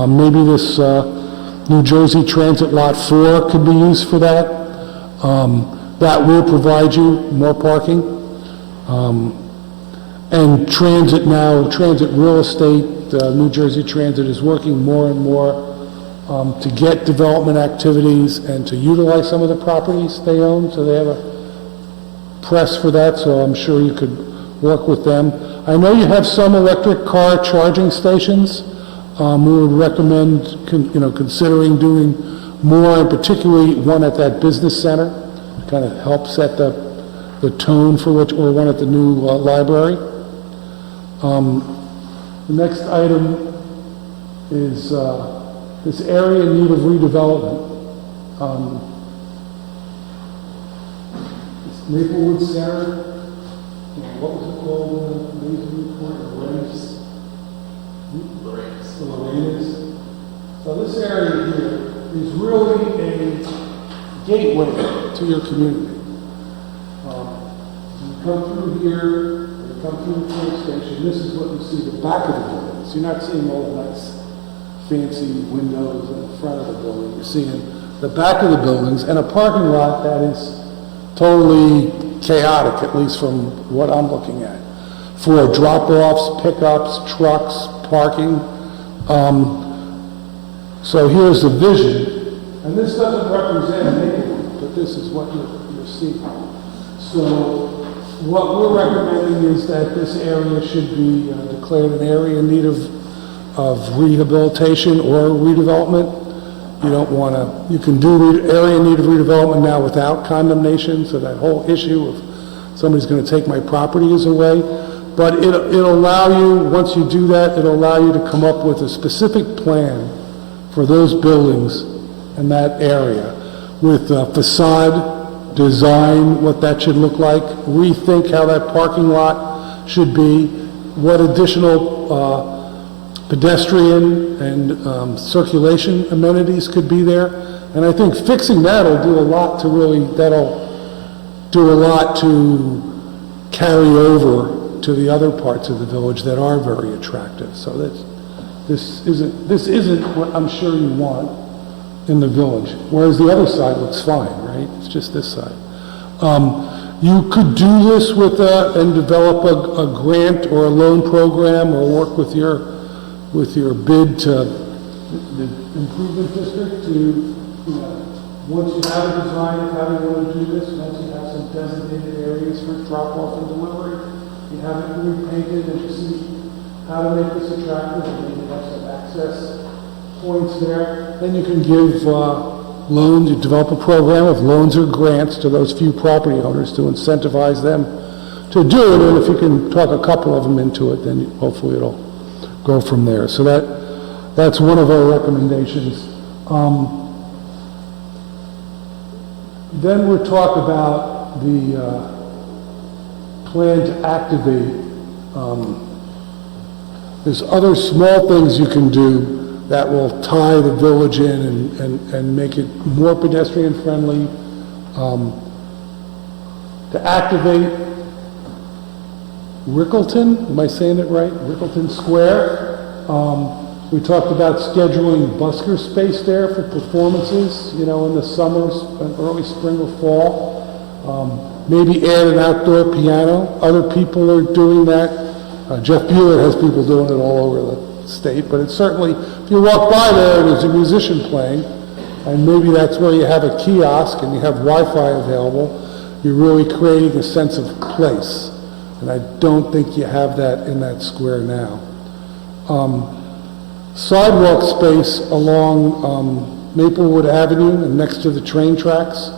Maybe this New Jersey Transit Lot 4 could be used for that. That will provide you more parking. And transit real estate, New Jersey Transit is working more and more to get development activities and to utilize some of the properties they own, so they have a press for that, so I'm sure you could work with them. I know you have some electric car charging stations. We would recommend, considering doing more, and particularly one at that business center, kind of help set the tone for which, or one at the new library. The next item is this area in need of redevelopment. It's Maplewood Center. What was it called in the Mason report? Lorena's. So this area here is really a gateway to your community. You come through here, you come through the train station, this is what you see, the back of the buildings. You're not seeing all the nice fancy windows in the front of the building. You're seeing the back of the buildings and a parking lot that is totally chaotic, at least from what I'm looking at, for drop-offs, pickups, trucks, parking. So here's the vision, and this doesn't represent Maplewood, but this is what you're seeing. So what we're recommending is that this area should be declared an area in need of rehabilitation or redevelopment. You don't want to, you can do area in need of redevelopment now without condemnation, so that whole issue of somebody's going to take my property is away. But it'll allow you, once you do that, it'll allow you to come up with a specific plan for those buildings in that area with facade design, what that should look like, rethink how that parking lot should be, what additional pedestrian and circulation amenities could be there. And I think fixing that'll do a lot to carry over to the other parts of the village that are very attractive. So this isn't what I'm sure you want in the village, whereas the other side looks fine, right? It's just this side. You could do this with and develop a grant or a loan program, or work with your bid to the improvement district to, once you have a design of how you want to do this, once you have some designated areas for drop-off and delivery, you have it repainted and you see how to make this attractive, and then you have some access points there. Then you can give loans, you develop a program of loans or grants to those few property owners to incentivize them to do it, and if you can talk a couple of them into it, then hopefully it'll go from there. So that's one of our recommendations. Then we'll talk about the plan to activate. There's other small things you can do that will tie the village in and make it more pedestrian friendly. To activate Rickleton, am I saying it right? Rickleton Square. We talked about scheduling busker space there for performances, in the summers, early spring or fall. Maybe add an outdoor piano. Other people are doing that. Jeff Bueller has people doing it all over the state, but it's certainly, if you walk by there and there's a musician playing, and maybe that's where you have a kiosk and you have Wi-Fi available, you're really creating a sense of place. And I don't think you have that in that square now. Sidewalk space along Maplewood Avenue and next to the train tracks.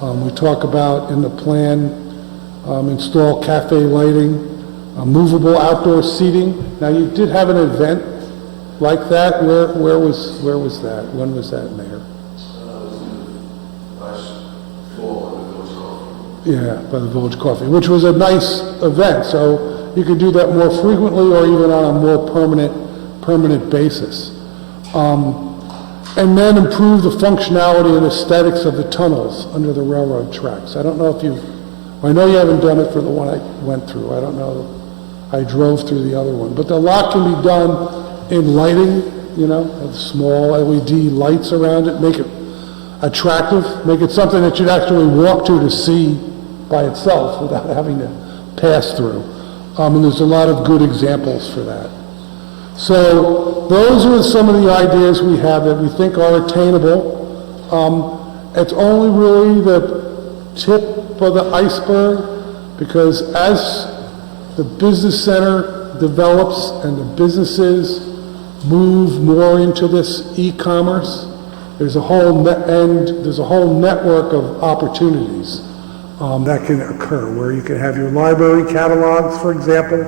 We talk about in the plan, install cafe lighting, movable outdoor seating. Now you did have an event like that. Where was that? When was that, Mayor? Yeah, by the Village Coffee, which was a nice event. So you could do that more frequently or even on a more permanent basis. And then improve the functionality and aesthetics of the tunnels under the railroad tracks. I don't know if I know you haven't done it for the one I went through. I don't know. I drove through the other one. But a lot can be done in lighting, of small LED lights around it, make it attractive, make it something that you'd actually walk to see by itself without having to pass through. And there's a lot of good examples for that. So those are some of the ideas we have that we think are attainable. It's only really the tip of the iceberg, because as the business center develops and the businesses move more into this e-commerce, there's a whole network of opportunities that can occur, where you can have your library catalogs, for example,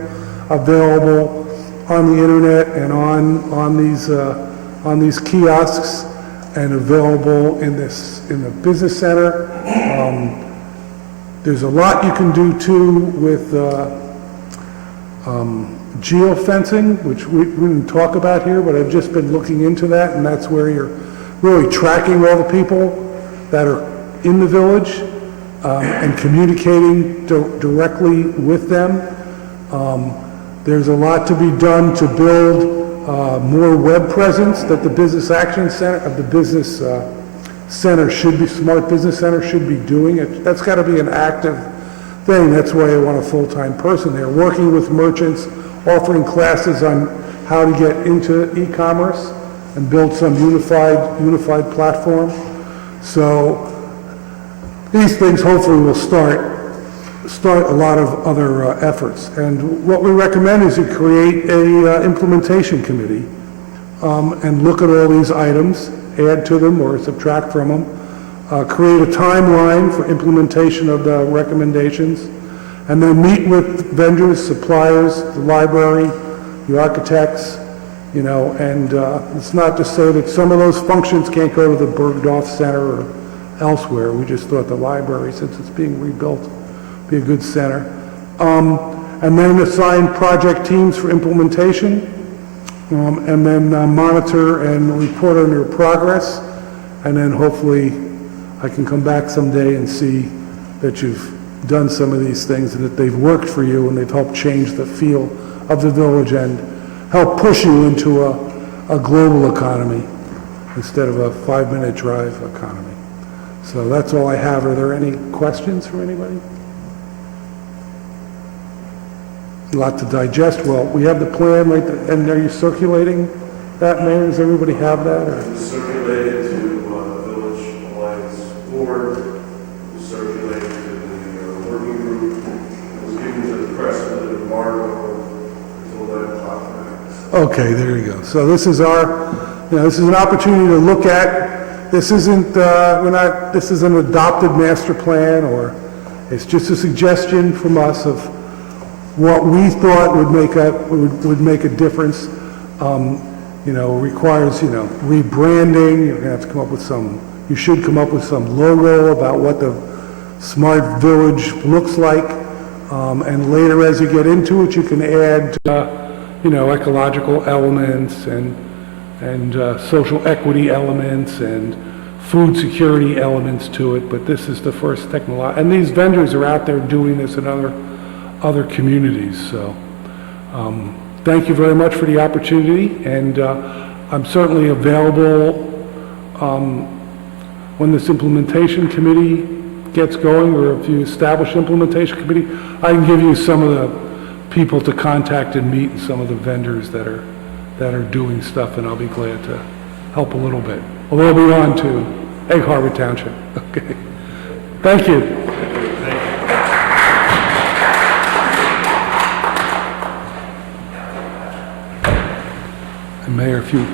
available on the internet and on these kiosks, and available in the business center. There's a lot you can do too with geofencing, which we didn't talk about here, but I've just been looking into that, and that's where you're really tracking all the people that are in the village and communicating directly with them. There's a lot to be done to build more web presence that the Business Action Center, the Business Center should be, Smart Business Center should be doing. That's got to be an active thing. That's why I want a full-time person there, working with merchants, offering classes on how to get into e-commerce and build some unified platform. So these things hopefully will start a lot of other efforts. And what we recommend is you create a implementation committee and look at all these items, add to them or subtract from them, create a timeline for implementation of the recommendations, and then meet with vendors, suppliers, the library, the architects, and it's not to say that some of those functions can't go to the Bergdorf Center or elsewhere. We just thought the library, since it's being rebuilt, be a good center. And then assign project teams for implementation, and then monitor and report on your progress, and then hopefully I can come back someday and see that you've done some of these things and that they've worked for you and they've helped change the feel of the village and help push you into a global economy instead of a 5-minute drive economy. So that's all I have. Are there any questions from anybody? A lot to digest. Well, we have the plan, right, and are you circulating that, Mayor? Does everybody have that? Or? It was circulated to the Village Alliance Board, it was circulated to the working group, it was given to the press with an embargo until 11 o'clock. Okay, there you go. So this is this is an opportunity to look at. This isn't, this is an adopted master plan, or it's just a suggestion from us of what we thought would make a difference. Requires, rebranding. You're gonna have to come up with you should come up with some logo about what the smart village looks like. And later, as you get into it, you can add, ecological elements and social equity elements and food security elements to it. But this is the first technology, and these vendors are out there doing this in other communities. So thank you very much for the opportunity, and I'm certainly available when this implementation committee gets going, or if you establish implementation committee, I can give you some of the people to contact and meet, and some of the vendors that are doing stuff, and I'll be glad to help a little bit. Well, they'll be on to Egg Harbor Township. Okay. Thank you. Mayor, if you,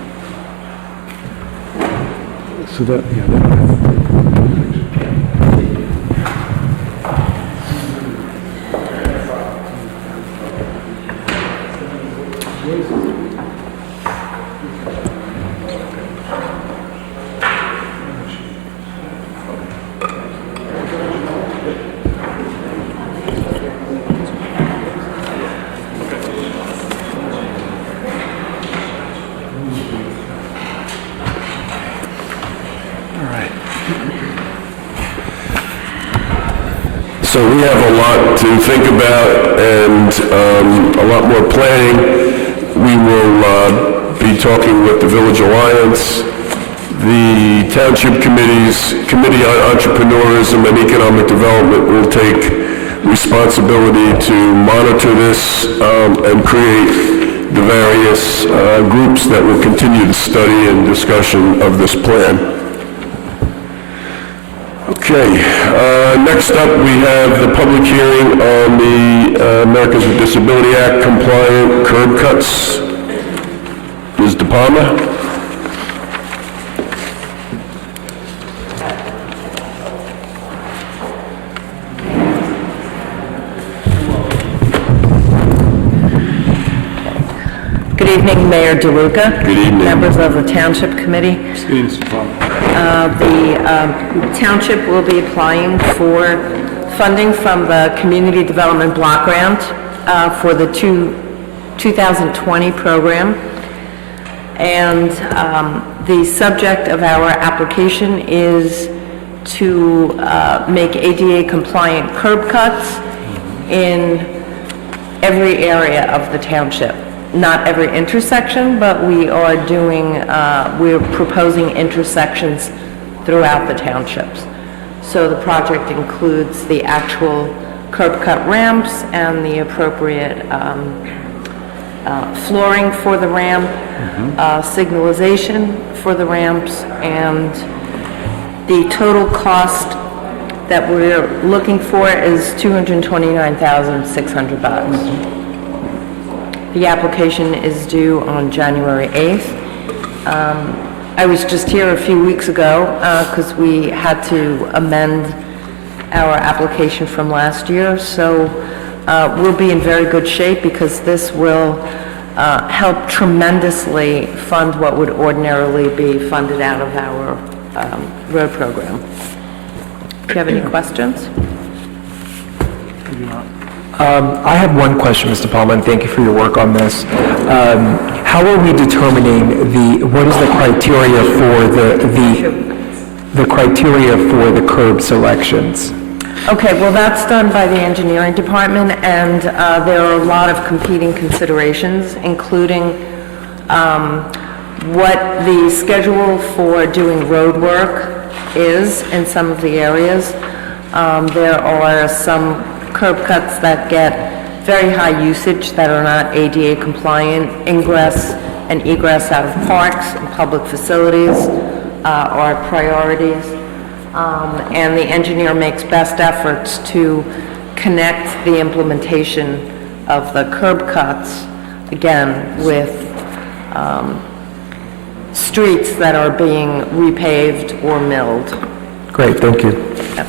so that, So we have a lot to think about and a lot more planning. We will be talking with the Village Alliance, the Township Committee on Entrepreneurism and Economic Development will take responsibility to monitor this and create the various groups that will continue the study and discussion of this plan. Okay, next up we have the public hearing on the Americans with Disability Act compliant curb cuts. Ms. De Palma? Good evening, Mayor DeLuca. Good evening. Members of the Township Committee. The Township will be applying for funding from the Community Development Block Grant for the 2020 program. And the subject of our application is to make ADA compliant curb cuts in every area of the township. Not every intersection, but we are we're proposing intersections throughout the townships. So the project includes the actual curb cut ramps and the appropriate flooring for the ramp, signalization for the ramps, and the total cost that we're looking for is $229,600. The application is due on January 8th. I was just here a few weeks ago because we had to amend our application from last year, so we'll be in very good shape because this will help tremendously fund what would ordinarily be funded out of our road program. Do you have any questions? I have one question, Mr. Palmer, and thank you for your work on this. How are we determining what is the criteria for the criteria for the curb selections? Okay, well, that's done by the engineering department, and there are a lot of competing considerations, including what the schedule for doing road work is in some of the areas. There are some curb cuts that get very high usage that are not ADA compliant. Ingress and egress out of parks and public facilities are priorities. And the engineer makes best efforts to connect the implementation of the curb cuts, again, with streets that are being repaved or milled. Great, thank you. Yep.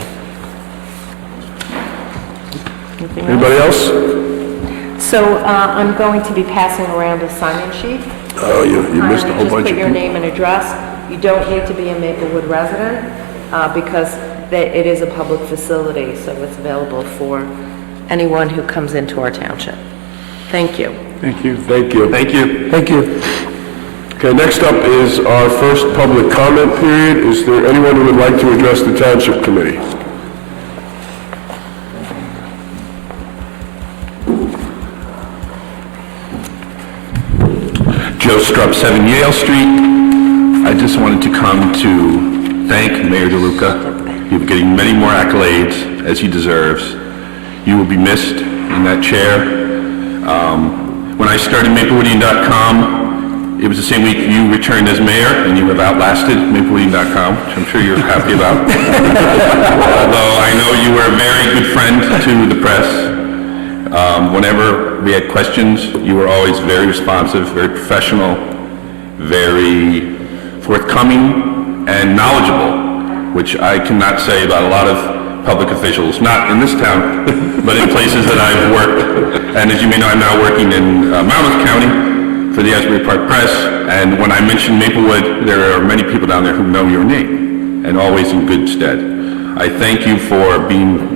Anybody else? So I'm going to be passing around a sign-in sheet. Oh, you missed a whole bunch Just of put your people. name and address. You don't need to be a Maplewood resident because it is a public facility, so it's available for anyone who comes into our township. Thank you. Thank you. Thank you. Thank you. Thank you. Okay, next up is our first public comment period. Is there anyone who would like to address the Township Committee? Joe Strupp, 7 Yale Street. I just wanted to come to thank Mayor DeLuca. You're getting many more accolades, as he deserves. You will be missed in that chair. When I started Maplewoodian.com, it was the same week you returned as mayor, and you have outlasted Maplewoodian.com, which I'm sure you're happy about. Although I know you were a very good friend to the press. Whenever we had questions, you were always very responsive, very professional, very forthcoming, and knowledgeable, which I cannot say about a lot of public officials, not in this town, but in places that I've worked. And as you may know, I'm now working in Monmouth County for the Asbury Park Press, and when I mention Maplewood, there are many people down there who know your name, and always in good stead. I thank you for being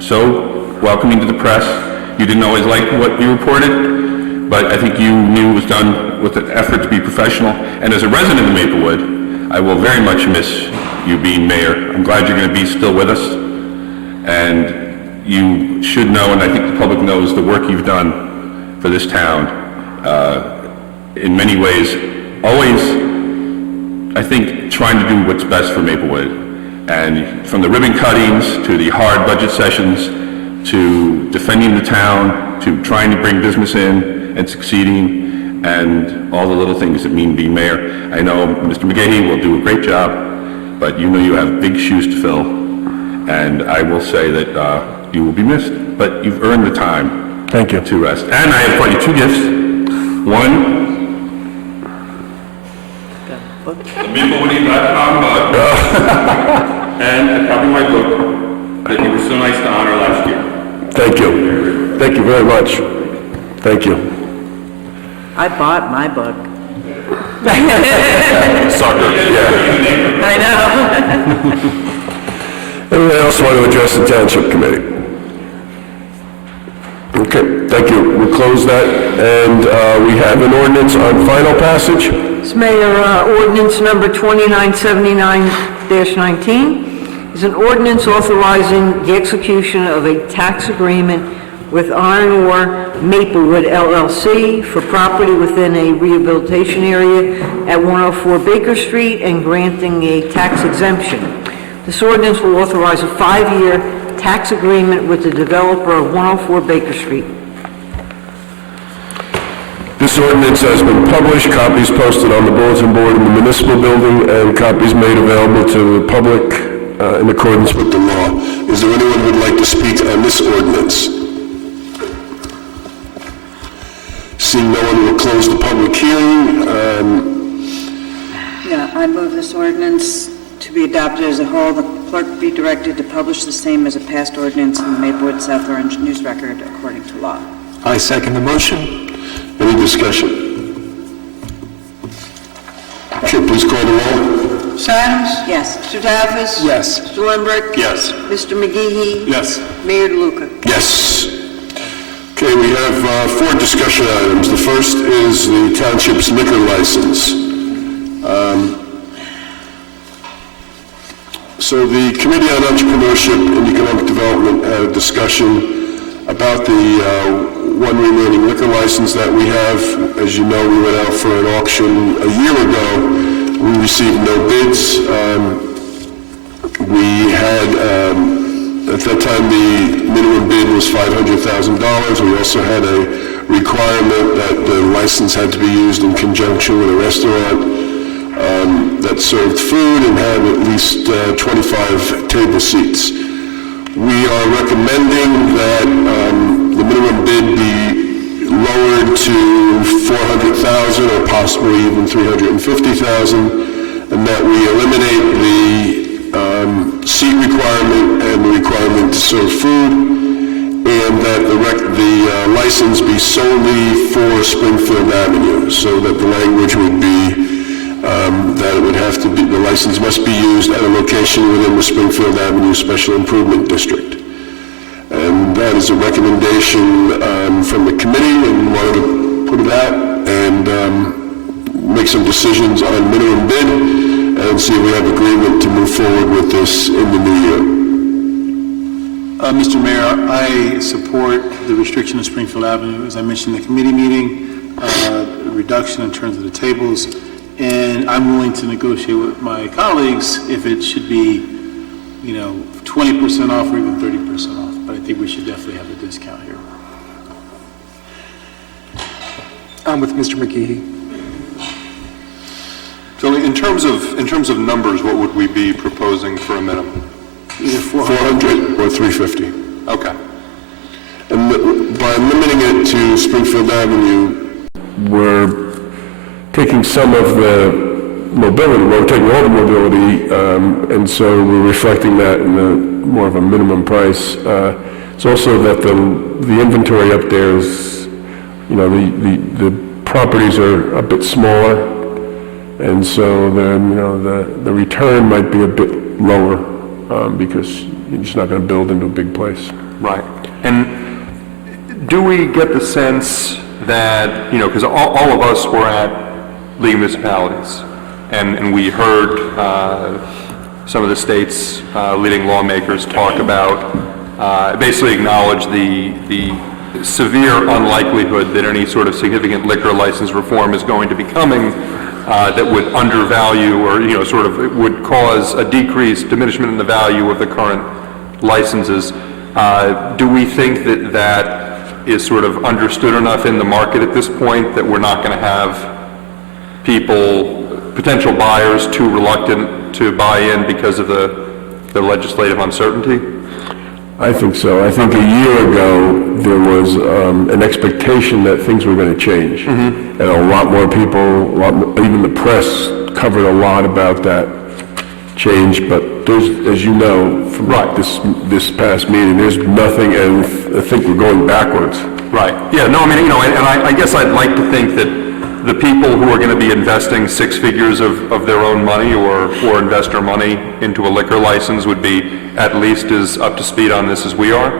so welcoming to the press. You didn't always like what you reported, but I think you knew it was done with an effort to be professional. And as a resident of Maplewood, I will very much miss you being mayor. I'm glad you're going to be still with us. And you should know, and I think the public knows, the work you've done for this town. In many ways, always, I think, trying to do what's best for Maplewood. And from the ribbon cuttings to the hard budget sessions, to defending the town, to trying to bring business in and succeeding, and all the little things that mean being mayor. I know Mr. McGahey will do a great job, but you know you have big shoes to fill, and I will say that you will be missed, but you've earned the time. Thank you. To rest. And I have brought you two gifts. One, the Maplewood.com mug, and a copy of my book that you were so nice to honor last year. Thank you. Thank you very much. Thank you. I bought my book. Sucker, yeah. I know. Anyone else want to address the Township Committee? Okay, thank you. We'll close that, and we have an ordinance on final passage. Mr. Mayor, ordinance number 2979-19 is an ordinance authorizing the execution of a tax agreement with Iron Ore Maplewood LLC for property within a rehabilitation area at 104 Baker Street and granting a tax exemption. This ordinance will authorize a 5-year tax agreement with the developer of 104 Baker Street. This ordinance has been published, copies posted on the bulletin board in the municipal building, and copies made available to the public in accordance with the law. Is there anyone who would like to speak on this ordinance? Seeing no one, will close the public hearing. Yeah, I move this ordinance to be adopted as a whole. The clerk be directed to publish the same as a passed ordinance in the Maplewood South Orange News Record according to law. I second the motion. Any discussion? Sure, please call the roll. Ms. Adams? Yes. Mr. Davis? Yes. Mr. Lindberg? Yes. Mr. McGehee? Yes. Mayor DeLuca? Yes. Okay, we have 4 discussion items. The first is the township's liquor license. So the Committee on Entrepreneurship and Economic Development had a discussion about the one remaining liquor license that we have. As you know, we went out for an auction a year ago. We received no bids. We had, at that time, the minimum bid was $500,000. We also had a requirement that the license had to be used in conjunction with a restaurant that served food and had at least 25 table seats. We are recommending that the minimum bid be lowered to $400,000 or possibly even $350,000, and that we eliminate the seat requirement and the requirement to serve food, and that the license be solely for Springfield Avenue, so that the language would be that it would have to be, the license must be used at a location within the Springfield Avenue Special Improvement District. And that is a recommendation from the committee, and we wanted to put it out and make some decisions on minimum bid and see if we have agreement to move forward with this in the new year. Mr. Mayor, I support the restriction of Springfield Avenue, as I mentioned in the committee meeting, reduction in terms of the tables, and I'm willing to negotiate with my colleagues if it should be, 20% off or even 30% off, but I think we should definitely have a discount here. I'm with Mr. McGehee. So in terms of numbers, what would we be proposing for a minimum? Either 400 or 350. Okay. And by limiting it to Springfield Avenue, we're taking some of the mobility, we're taking all the mobility, and so we're reflecting that in more of a minimum price. It's also that the inventory up there is, the properties are a bit smaller, and so then, the return might be a bit lower, because you're just not going to build into a big place. Right. And do we get the sense that, because all of us were at League of Municipalities, and we heard some of the state's leading lawmakers talk about, basically acknowledge the severe unlikelihood that any sort of significant liquor license reform is going to be coming that would undervalue or, sort of would cause a diminishment in the value of the current licenses. Do we think that is sort of understood enough in the market at this point that we're not going to have potential buyers too reluctant to buy in because of the legislative uncertainty? I think so. I think a year ago, there was an expectation that things were going to change. And a lot more people, even the press, covered a lot about that change. But there's, as you know, from this past meeting, there's nothing, and I think we're going backwards. Right. Yeah, no, I mean, and I guess I'd like to think that the people who are going to be investing six figures of their own money or investor money into a liquor license would be at least as up to speed on this as we are.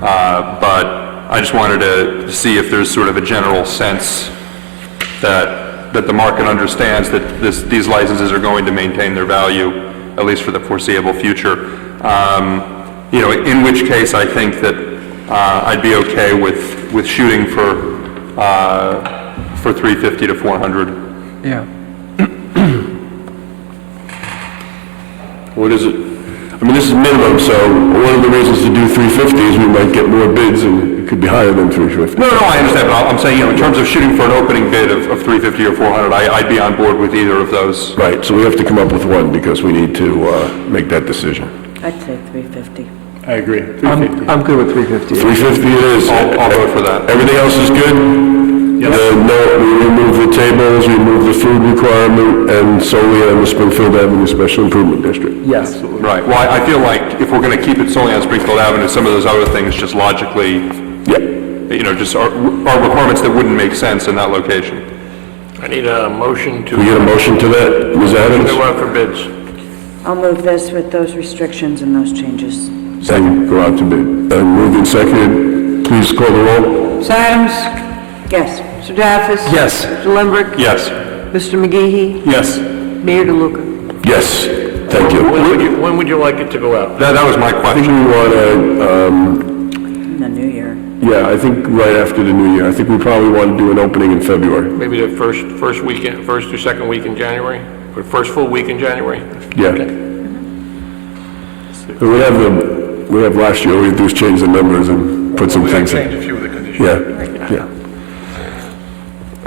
But I just wanted to see if there's sort of a general sense that the market understands that these licenses are going to maintain their value, at least for the foreseeable future. In which case I think that I'd be okay with shooting for 350 to 400. Yeah. What is it? I mean, this is minimum, so one of the reasons to do 350 is we might get more bids, and it could be higher than 350. No, I understand, but I'm saying, in terms of shooting for an opening bid of 350 or 400, I'd be on board with either of those. Right, so we have to come up with one because we need to make that decision. I'd say 350. I agree. I'm good with 350. 350 it is. I'll vote for that. Everything else is good? Yes. We remove the tables, we remove the food requirement, and solely on the Springfield Avenue Special Improvement District. Yes. Right, well, I feel like if we're going to keep it solely on Springfield Avenue, some of those other things just logically, just are requirements that wouldn't make sense in that location. I need a motion to... We get a motion to that, Ms. Adams? Go out for bids. I'll move this with those restrictions and those changes. Second, go out to bid. Moved and seconded, please call the roll. Ms. Adams? Yes. Mr. Daffis? Yes. Mr. Lundberg? Yes. Mr. McGehee? Yes. Mayor DeLuca? Yes, thank you. When would you like it to go out? That was my I think question. we want to, In the new year. I think right after the new year. I think we probably want to do an opening in February. Maybe the first weekend, first or second week in January? Or first full week in January? Yeah. Okay. We have last year, all we do is change the numbers and put some things in. Change a few of the conditions. Yeah.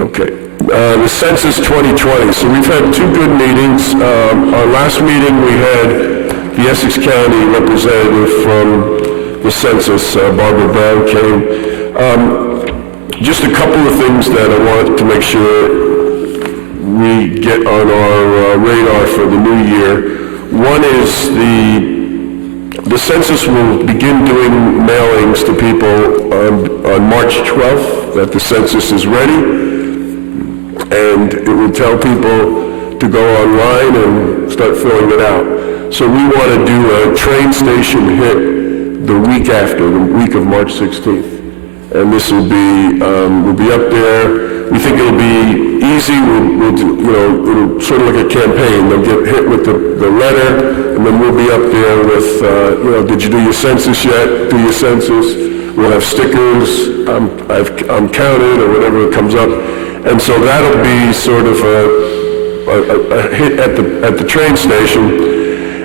Okay. The Census 2020. So we've had two good meetings. Our last meeting, we had the Essex County representative from the Census, Barbara Brown, came. Just a couple of things that I wanted to make sure we get on our radar for the new year. One is the census will begin doing mailings to people on March 12th, that the census is ready. And it will tell people to go online and start filling it out. So we want to do a train station hit the week after, the week of March 16th. And this will be, we'll be up there. We think it'll be easy. It'll sort of like a campaign. They'll get hit with the letter, and then we'll be up there with, did you do your census yet? Do your census. We'll have stickers, I'm counted, or whatever comes up. And so that'll be sort of a hit at the train station.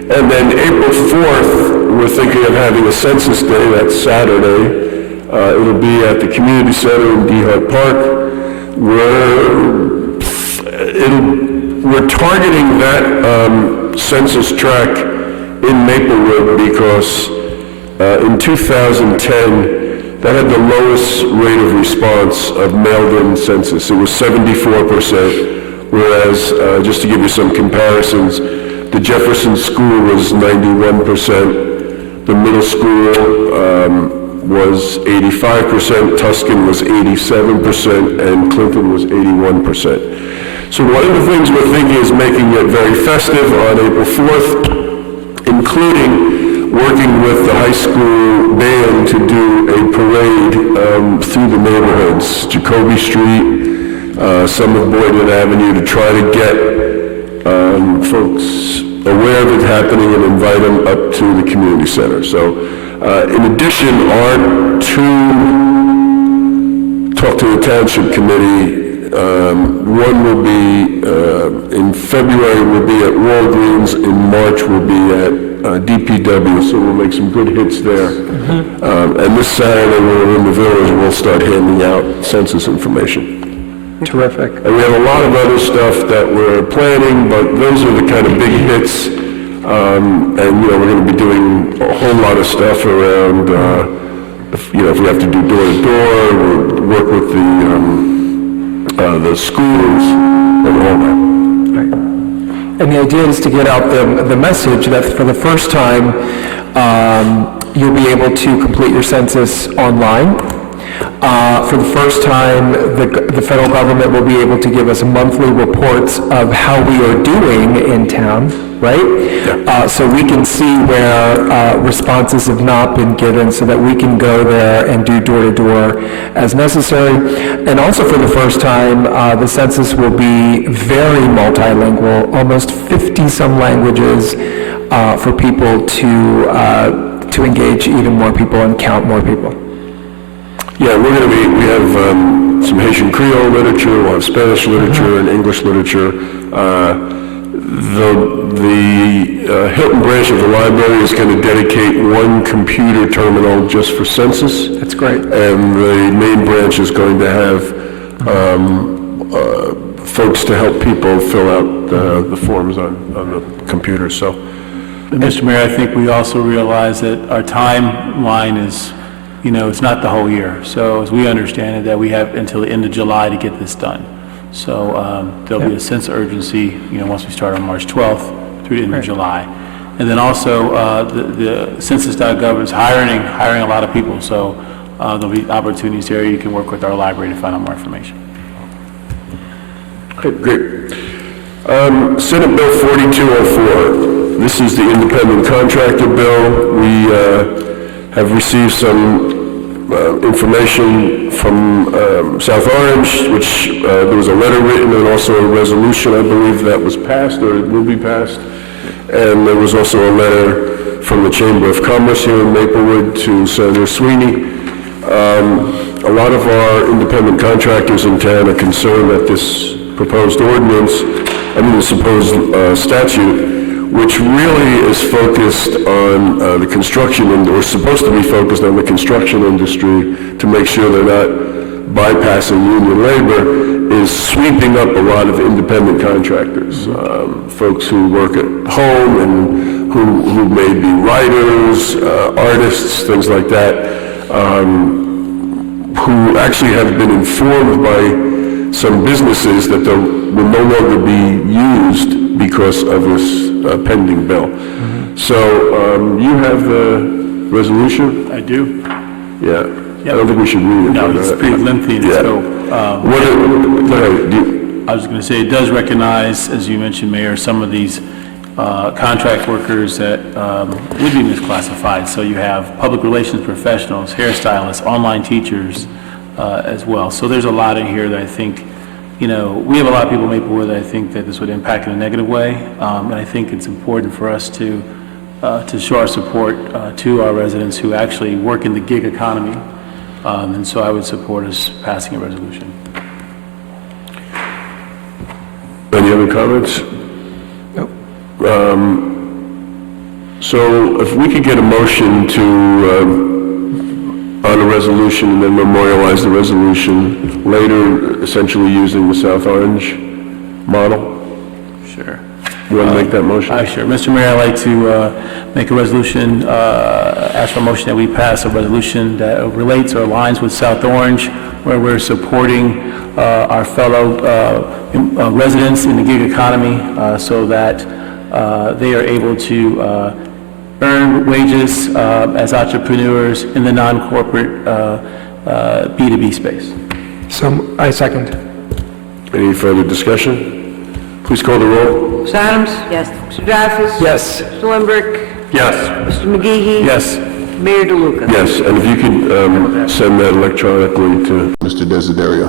And then April 4th, we're thinking of having a census day, that's Saturday. It'll be at the community center in Dehart Park. We're targeting that census tract in Maplewood because in 2010, that had the lowest rate of response of mailed-in census. It was 74%, whereas, just to give you some comparisons, the Jefferson School was 91%, the middle school was 85%, Tuscan was 87%, and Clinton was 81%. So one of the things we're thinking is making it very festive on April 4th, including working with the high school band to do a parade through the neighborhoods, Jacoby Street, some of Boyden Avenue, to try to get folks aware of it happening and invite them up to the community center. So in addition, our talk to the township committee One will be, in February, will be at Walgreens, in March will be at DPW, so we'll make some good hits there. And this Saturday, when we're in the village, we'll start handing out census information. Terrific. And we have a lot of other stuff that we're planning, but those are the kind of big hits. And, we're going to be doing a whole lot of stuff around, if we have to do door-to-door, we'll work with the schools and all that. And the idea is to get out the message that for the first time, you'll be able to complete your census online. For the first time, the federal government will be able to give us monthly reports of how we are doing in town, right? So we can see where responses have not been given so that we can go there and do door-to-door as necessary. And also for the first time, the census will be very multilingual, almost 50-some languages for people to engage even more people and count more people. Yeah, we have some Haitian Creole literature, we'll have Spanish literature and English literature. The Hilton branch of the library is going to dedicate one computer terminal just for census. That's great. And the main branch is going to have folks to help people fill out the forms on the computer, so. Mr. Mayor, I think we also realize that our timeline is, it's not the whole year. So as we understand it, that we have until the end of July to get this done. So there'll be a sense of urgency, once we start on March 12th through the end of July. And then also the census.gov is hiring a lot of people. So there'll be opportunities there. You can work with our library to find out more information. Okay, great. Senate Bill 4204. This is the independent contractor bill. We have received some information from South Orange, which there was a letter written and also a resolution, I believe, that was passed or it will be passed. And there was also a letter from the Chamber of Commerce here in Maplewood to Senator Sweeney. A lot of our independent contractors in town are concerned that this proposed ordinance, the supposed statute, which really is focused on the construction, or supposed to be focused on the construction industry to make sure they're not bypassing union labor, is sweeping up a lot of independent contractors, folks who work at home and who may be writers, artists, things like that, who actually have been informed by some businesses that they will no longer be used because of this pending bill. So you have the resolution? I do. Yeah. I don't think we should read it. No, it's pretty lengthy. Yeah. So, go ahead. I was going to say, it does recognize, as you mentioned, Mayor, some of these contract workers that would be misclassified. So you have public relations professionals, hairstylists, online teachers as well. So there's a lot in here that I think, we have a lot of people in Maplewood that I think that this would impact in a negative way. And I think it's important for us to show our support to our residents who actually work in the gig economy. And so I would support us passing a resolution. Any other comments? Nope. So if we could get a motion to, on a resolution and then memorialize the resolution later, essentially using the South Orange model? Sure. You want to make that motion? Sure. Mr. Mayor, I'd like to make a resolution, ask for a motion that we pass a resolution that relates or aligns with South Orange, where we're supporting our fellow residents in the gig economy so that they are able to earn wages as entrepreneurs in the non-corporate B2B space. So, I second. Any further discussion? Please call the roll. Ms. Adams? Yes. Mr. Dreyfus? Yes. Mr. Lindberg? Yes. Mr. McGee? Yes. Mayor DeLuca? Yes, and if you could send that electronically to Mr. Desiderio.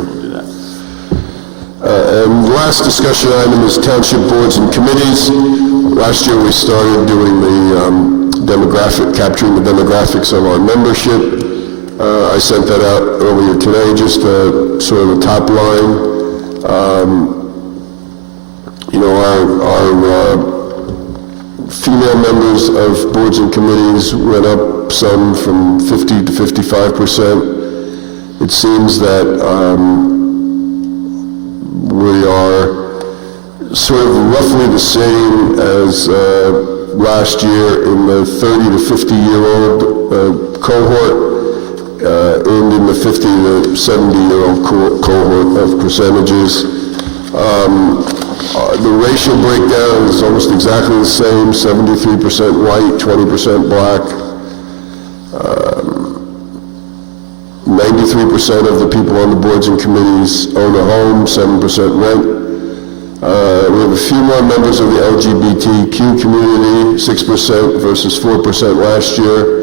And the last discussion item is township boards and committees. Last year we started doing the capturing the demographics of our membership. I sent that out earlier today, just sort of a top line. Our female members of boards and committees went up some from 50 to 55%. It seems that we are sort of roughly the same as last year in the 30 to 50-year-old cohort and in the 50 to 70-year-old cohort of percentages. The racial breakdown is almost exactly the same, 73% white, 20% black. 93% of the people on the boards and committees own a home, 7% rent. We have a few more members of the LGBTQ community, 6% versus 4% last year.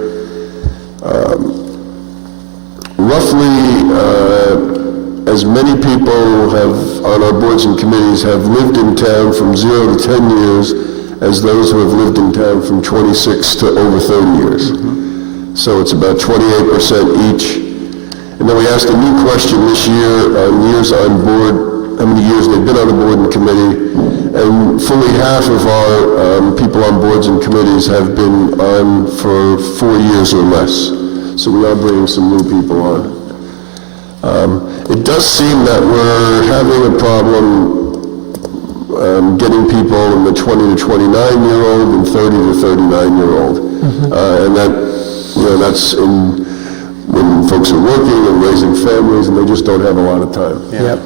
Roughly as many people have, on our boards and committees, have lived in town from 0 to 10 years as those who have lived in town from 26 to over 30 years. So it's about 28% each. And then we asked a new question this year on years on board, how many years they've been on the board and committee, and fully half of our people on boards and committees have been on for 4 years or less. So we are bringing some new people on. It does seem that we're having a problem getting people in the 20 to 29-year-old and 30 to 39-year-old. And that, that's when folks are working and raising families and they just don't have a lot of time. Yeah.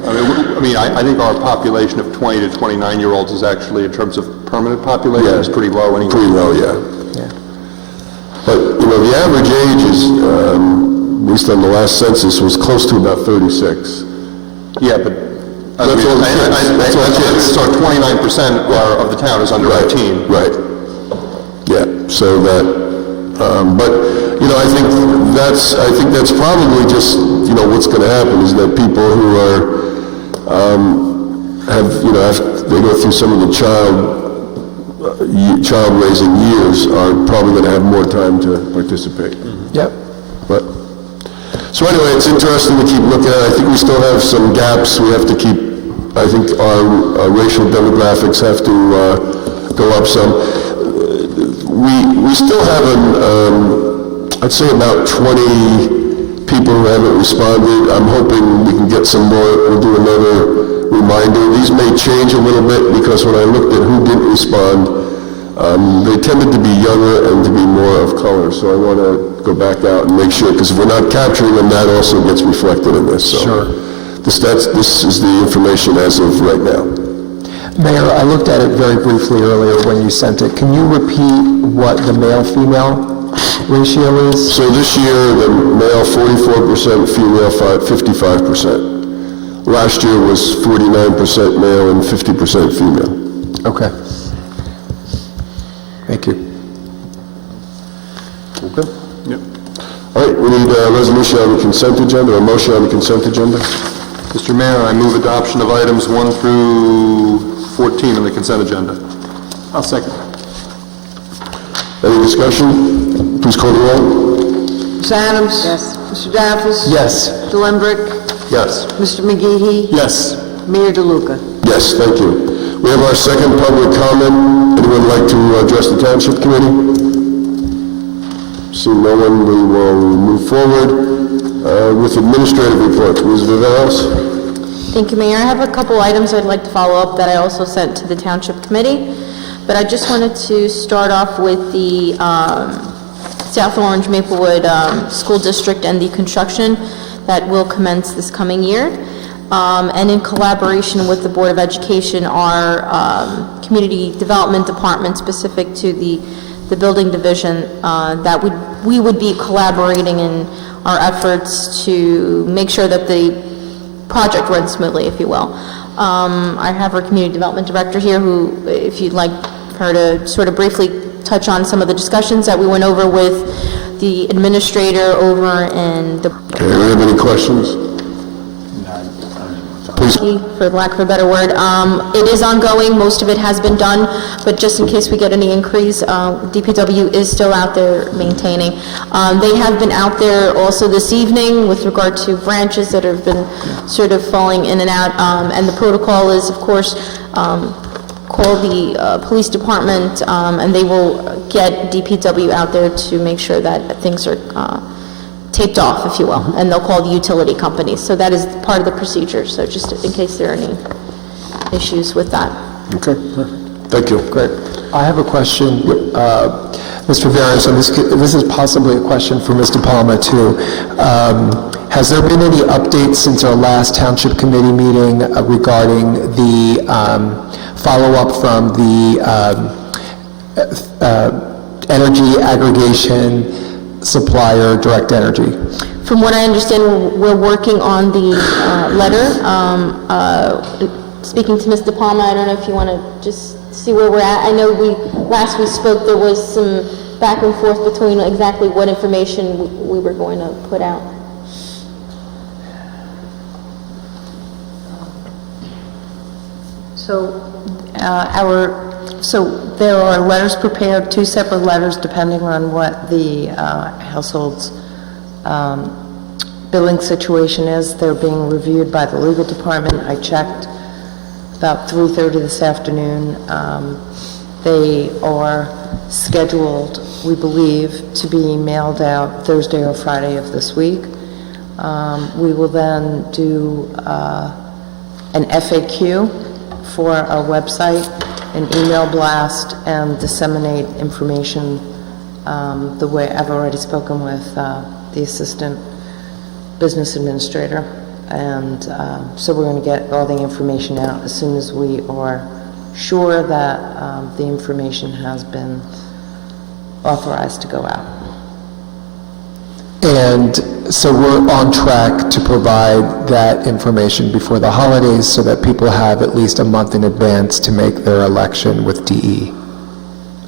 I think our population of 20 to 29-year-olds is actually, in terms of permanent population, is pretty low anyway. Pretty low, yeah. But, the average age is, at least on the last census, was close to about 36. Yeah, but That's all it is. so 29% of the town is under 18. Right. Yeah, so that, but, I think that's probably just, what's going to happen is that people who are, they go through some of the child raising years are probably going to have more time to participate. Yep. But, so anyway, it's interesting to keep looking at. I think we still have some gaps we have to keep. I think our racial demographics have to go up some. We still have I'd say about 20 people who haven't responded. I'm hoping we can get some more. We'll do another reminder. These may change a little bit because when I looked at who didn't respond, they tended to be younger and to be more of color. So I want to go back out and make sure, because if we're not capturing them, that also gets reflected in this. So Sure. This is the information as of right now. Mayor, I looked at it very briefly earlier when you sent it. Can you repeat what the male-female ratio is? So this year, the male 44%, female 55%. Last year was 49% male and 50% female. Okay. Thank you. Okay. Yep. All right, we need a resolution on the consent agenda, or a motion on the consent agenda. Mr. Mayor, I move adoption of items 1 through 14 on the consent agenda. I'll second. Any discussion? Please call the roll. Ms. Adams? Yes. Mr. Daffis? Yes. Mr. Lembrecht? Yes. Mr. McGehee? Yes. Mayor DeLuca? Yes, thank you. We have our second public comment. Anyone like to address the Township Committee? Seeing no one, we will move forward with administrative report. Ms. Viveros? Thank you, Mayor. I have a couple items I'd like to follow up that I also sent to the Township Committee, but I just wanted to start off with the South Orange Maplewood School District and the construction that will commence this coming year. And in collaboration with the Board of Education, our Community Development Department, specific to the building division, that we would be collaborating in our efforts to make sure that the project runs smoothly, if you will. I have our Community Development Director here who, if you'd like her to sort of briefly touch on some of the discussions that we went over with the administrator over in the... Okay, do we have any questions? Please. For lack of a better word. It is ongoing, most of it has been done, but just in case we get any increase, DPW is still out there maintaining. They have been out there also this evening with regard to branches that have been sort of falling in and out, and the protocol is, of course, call the police department, and they will get DPW out there to make sure that things are taped off, if you will, and they'll call the utility companies. So that is part of the procedure, so just in case there are any issues with that. Okay, thank you. Great. I have a question, Mr. Vera, so this is possibly a question for Mr. Palma, too. Has there been any updates since our last Township Committee meeting regarding the follow-up from the energy aggregation supplier, Direct Energy? From what I understand, we're working on the letter. Speaking to Mr. Palma, I don't know if you want to just see where we're at. I know last we spoke, there was some back and forth between exactly what information we were going to put out. So there are letters prepared, 2 separate letters depending on what the household's billing situation is. They're being reviewed by the legal department. I checked about 3:30 this afternoon. They are scheduled, we believe, to be mailed out Thursday or Friday of this week. We will then do an FAQ for our website, an email blast, and disseminate information the way I've already spoken with the assistant business administrator. And so we're going to get all the information out as soon as we are sure that the information has been authorized to go out. And so we're on track to provide that information before the holidays so that people have at least a month in advance to make their election with DE,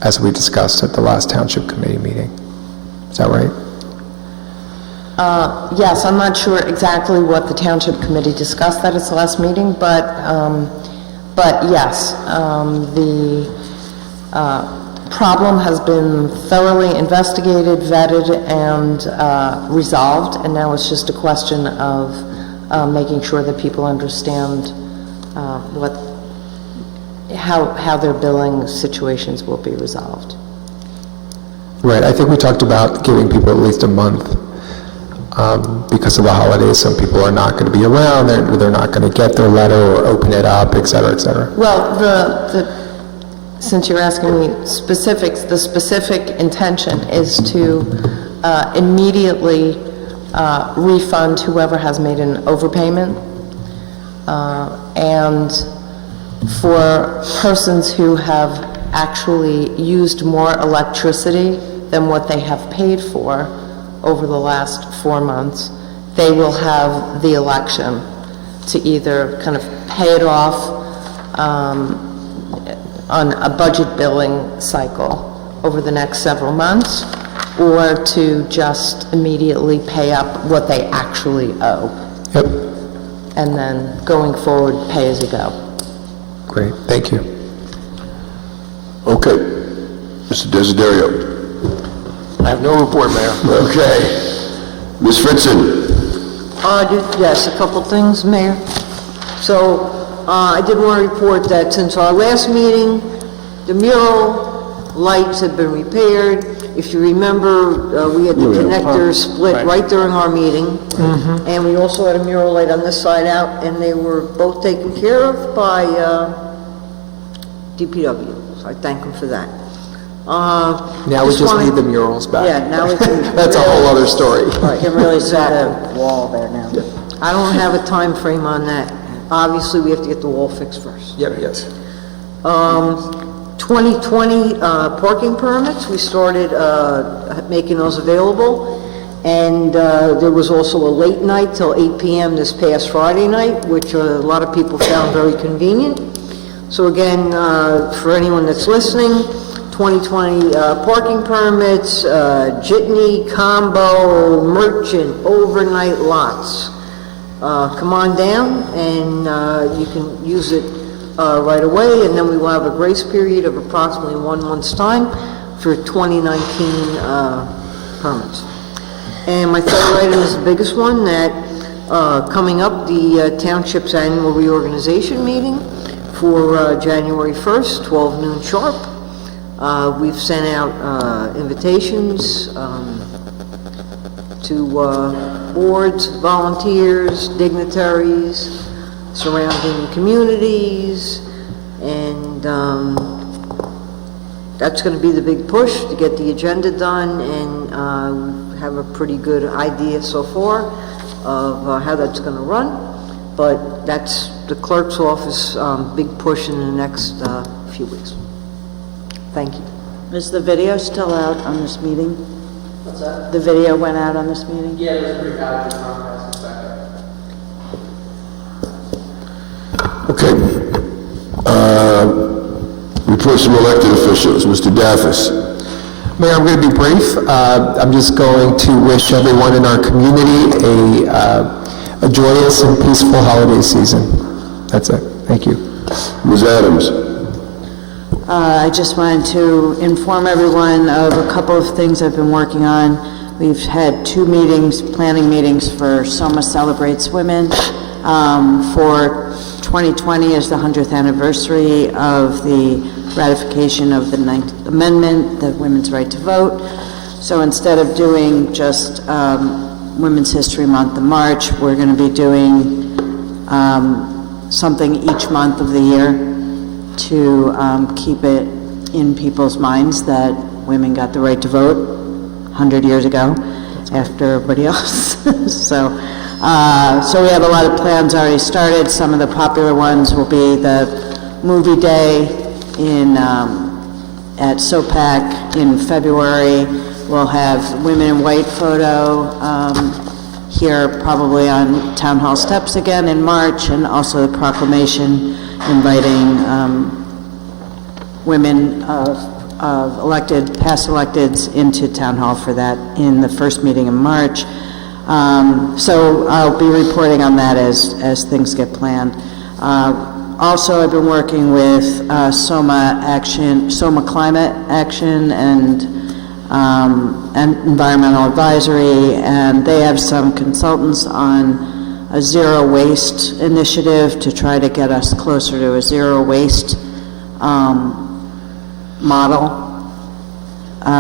as we discussed at the last Township Committee meeting. Is that right? Yes, I'm not sure exactly what the Township Committee discussed at its last meeting, but yes, the problem has been thoroughly investigated, vetted, and resolved, and now it's just a question of making sure that people understand how their billing situations will be resolved. Right. I think we talked about giving people at least a month because of the holidays. Some people are not going to be around. They're not going to get their letter or open it up, et cetera, et cetera. Well, since you're asking me specifics, the specific intention is to immediately refund whoever has made an overpayment, and for persons who have actually used more electricity than what they have paid for over the last 4 months, they will have the election to either kind of pay it off on a budget billing cycle over the next several months, or to just immediately pay up what they actually owe. Yep. And then going forward, pay as you go. Great. Thank you. Okay. Mr. Desiderio. I have no report, Mayor. Okay. Ms. Fritzen. Yes, a couple things, Mayor. So, I did want to report that since our last meeting, the mural lights have been repaired. If you remember, we had the connectors split right during our meeting. And we also had a mural light on this side out, and they were both taken care of by DPW. So I thank them for that. Now we just need the murals back. Yeah, now we can... That's a whole other story. Right, You can really see the wall there now. I don't have a time frame on that. Obviously, we have to get the wall fixed first. Yep, yes. 2020 parking permits, we started making those available. And there was also a late night till 8 p.m. this past Friday night, which a lot of people found very convenient. So again, for anyone that's listening, 2020 parking permits, jitney, combo, merchant, overnight lots. come on down, and you can use it right away, and then we will have a grace period of approximately 1 month's time for 2019 permits. And my third item is the biggest one, that coming up, the township's annual reorganization meeting for January 1st, 12 noon sharp. We've sent out invitations to boards, volunteers, dignitaries, surrounding communities, and that's going to be the big push to get the agenda done, and have a pretty good idea so far of how that's going to run. But that's the clerk's office big push in the next few weeks. Thank you. Is the video still out on this meeting? What's that? The video went out on this meeting? Yeah, it was pretty bad. It's not fast, it's back there. Okay. Reports from elected officials. Mr. Daffis. Mayor, I'm going to be brief. I'm just going to wish everyone in our community a joyous and peaceful holiday season. That's it. Thank you. Ms. Adams. I just wanted to inform everyone of a couple of things I've been working on. We've had 2 meetings, planning meetings for Soma Celebrates Women. For 2020 is the 100th anniversary of the ratification of the 9th Amendment, the women's right to vote. So instead of doing just Women's History Month in March, we're going to be doing something each month of the year to keep it in people's minds that women got the right to vote 100 years ago after everybody else. So we have a lot of plans already started. Some of the popular ones will be the movie day at SOPAC in February. We'll have Women in White photo here probably on Town Hall steps again in March, and also the proclamation inviting women of past electeds into Town Hall for that in the first meeting in March. So I'll be reporting on that as things get planned. Also, I've been working with Soma Climate Action and Environmental Advisory, and they have some consultants on a zero waste initiative to try to get us closer to a zero waste model.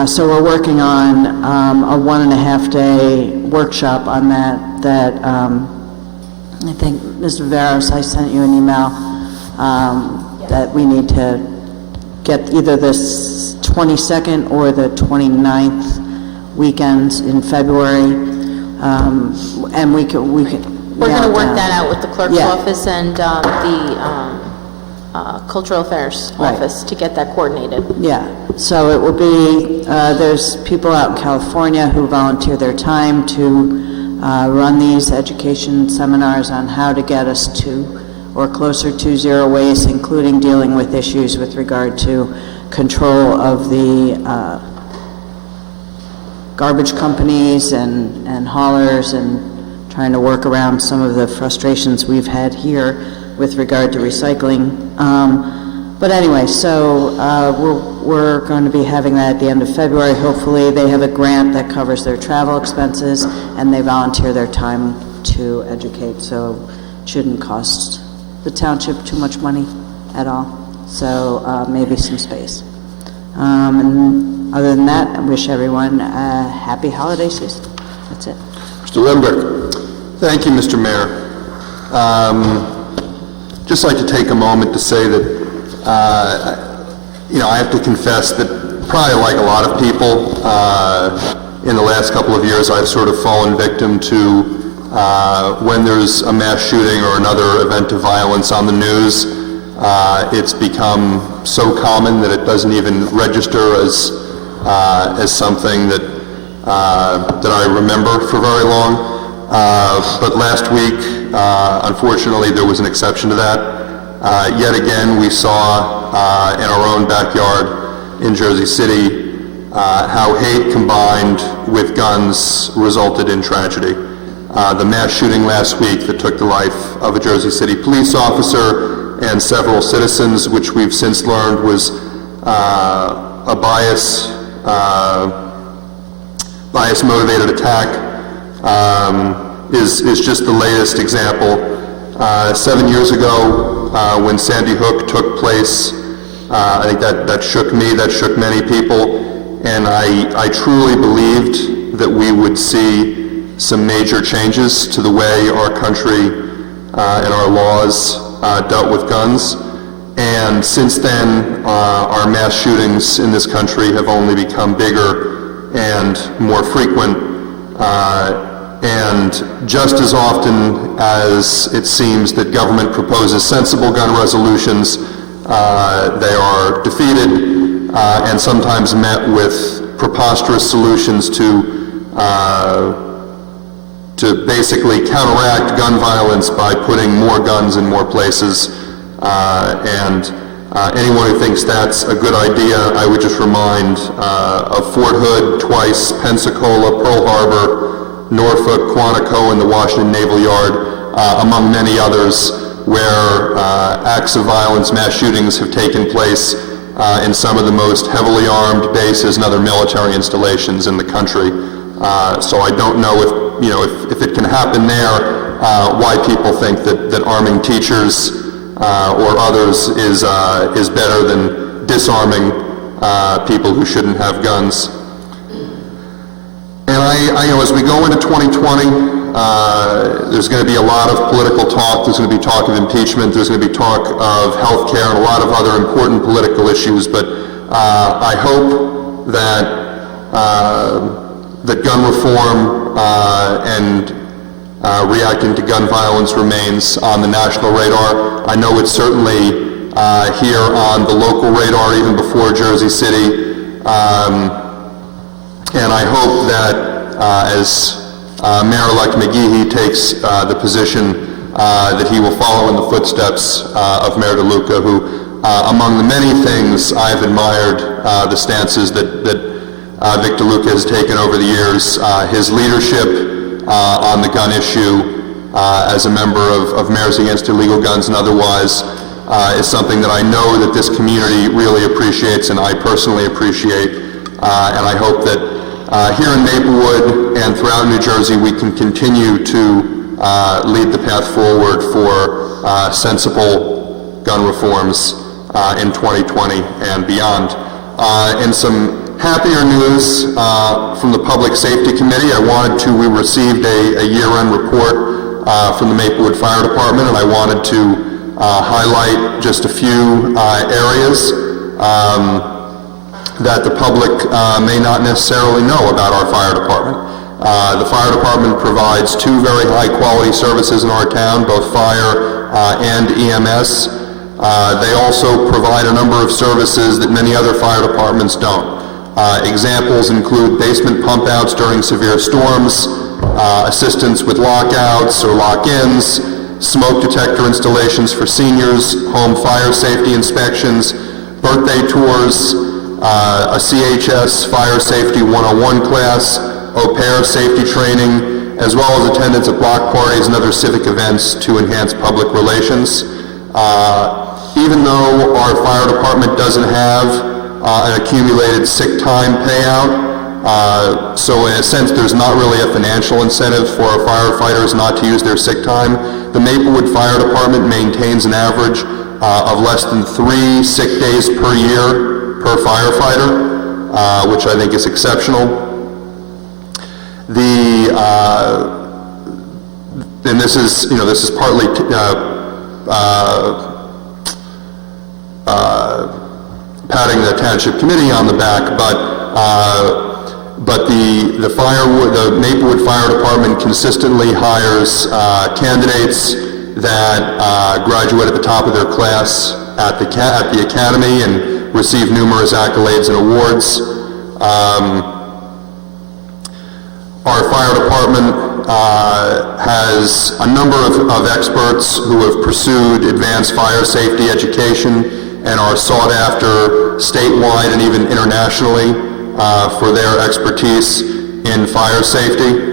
So we're working on a 1.5-day workshop on that I think, Mr. Veros, I sent you an email that we need to get either this 22nd or the 29th weekends in February, and we can. We're going to work that out with the clerk's office and the Cultural Affairs office to get that coordinated. Yeah, so it will be, there's people out in California who volunteer their time to run these education seminars on how to get us to or closer to zero waste, including dealing with issues with regard to control of the garbage companies and haulers, and trying to work around some of the frustrations we've had here with regard to recycling. But anyway, so we're going to be having that at the end of February. Hopefully they have a grant that covers their travel expenses, and they volunteer their time to educate, so it shouldn't cost the township too much money at all. So maybe some space. And other than that, I wish everyone a happy holiday season. That's it. Mr. Lembeck. Thank you, Mr. Mayor. Just like to take a moment to say that, I have to confess that probably like a lot of people, in the last couple of years, I've sort of fallen victim to when there's a mass shooting or another event of violence on the news, it's become so common that it doesn't even register as something that I remember for very long. But last week, unfortunately, there was an exception to that. Yet again, we saw in our own backyard in Jersey City how hate combined with guns resulted in tragedy. the mass shooting last week that took the life of a Jersey City police officer and several citizens, which we've since learned was a bias-motivated attack, is just the latest example. 7 years ago, when Sandy Hook took place, I think that shook me, that shook many people, and I truly believed that we would see some major changes to the way our country and our laws dealt with guns. And since then, our mass shootings in this country have only become bigger and more frequent. And just as often as it seems that government proposes sensible gun resolutions, they are defeated and sometimes met with preposterous solutions to basically counteract gun violence by putting more guns in more places. Anyone who thinks that's a good idea, I would just remind of Fort Hood twice, Pensacola, Pearl Harbor, Norfolk, Quantico, and the Washington Naval Yard, among many others, where acts of violence, mass shootings have taken place in some of the most heavily armed bases and other military installations in the country. So I don't know if it can happen there, why people think that arming teachers or others is better than disarming people who shouldn't have guns. And as we go into 2020, there's going to be a lot of political talk. There's going to be talk of impeachment. There's going to be talk of health care and a lot of other important political issues. But I hope that gun reform and reacting to gun violence remains on the national radar. I know it's certainly here on the local radar, even before Jersey City. And I hope that as Mayor-elect McGehee takes the position that he will follow in the footsteps of Mayor DeLuca, who, among the many things I've admired the stances that Vic DeLuca has taken over the years, his leadership on the gun issue as a member of Mayors Against Illegal Guns and otherwise is something that I know that this community really appreciates and I personally appreciate. And I hope that here in Maplewood and throughout New Jersey we can continue to lead the path forward for sensible gun reforms in 2020 and beyond. And some happier news from the Public Safety Committee. We received a year-end report from the Maplewood Fire Department, and I wanted to highlight just a few areas that the public may not necessarily know about our fire department. The fire department provides two very high-quality services in our town, both fire and EMS. They also provide a number of services that many other fire departments don't. Examples include basement pump-outs during severe storms, assistance with lockouts or lock-ins, smoke detector installations for seniors, home fire safety inspections, birthday tours, a CHS Fire Safety 101 class, au pair safety training, as well as attendance at block parties and other civic events to enhance public relations. Even though our fire department doesn't have an accumulated sick time payout, so in a sense there's not really a financial incentive for our firefighters not to use their sick time, the Maplewood Fire Department maintains an average of less than 3 sick days per year per firefighter, which I think is exceptional. And this is partly patting the township committee on the back, but the Maplewood Fire Department consistently hires candidates that graduate at the top of their class at the academy and receive numerous accolades and awards. Our fire department has a number of experts who have pursued advanced fire safety education and are sought after statewide and even internationally for their expertise in fire safety.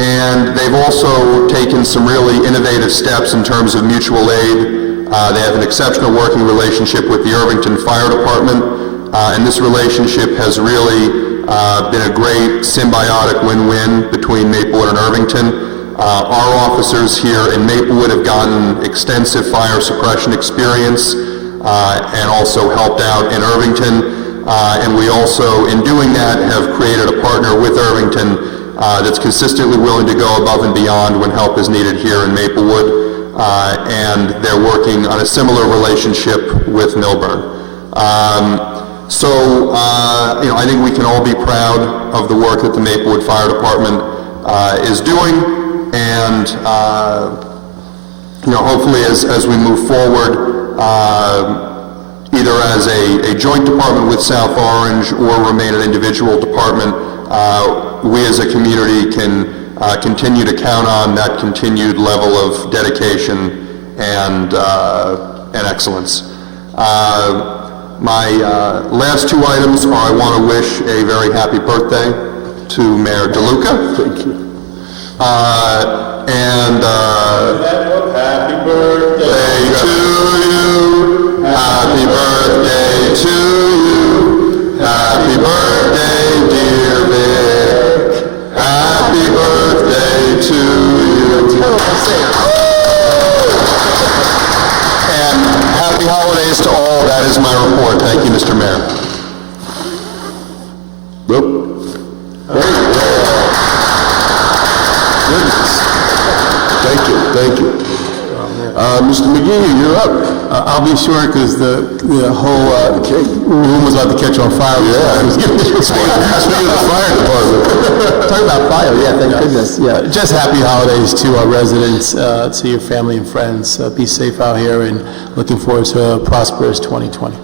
And they've also taken some really innovative steps in terms of mutual aid. They have an exceptional working relationship with the Irvington Fire Department, and this relationship has really been a great symbiotic win-win between Maplewood and Irvington. Our officers here in Maplewood have gotten extensive fire suppression experience and also helped out in Irvington. And we also, in doing that, have created a partner with Irvington that's consistently willing to go above and beyond when help is needed here in Maplewood. And they're working on a similar relationship with Millburn. I think we can all be proud of the work that the Maplewood Fire Department is doing, and hopefully as we move forward, either as a joint department with South Orange or remain an individual department, we as a community can continue to count on that continued level of dedication and excellence. My last two items are I want to wish a very happy birthday to Mayor DeLuca. Thank you. Happy birthday to you. Happy birthday to you. Happy birthday, dear Vic. Happy birthday to you. And happy holidays to all. That is my report. Thank you, Mr. Mayor. Thank you. Mr. McGee, you're up. I'll be short because the whole room was about to catch on fire. Yeah. Speaking of the fire department. Talking about fire, yeah, thank goodness. Yeah, just happy holidays to our residents, to your family and friends. Be safe out here, and looking forward to a prosperous 2020.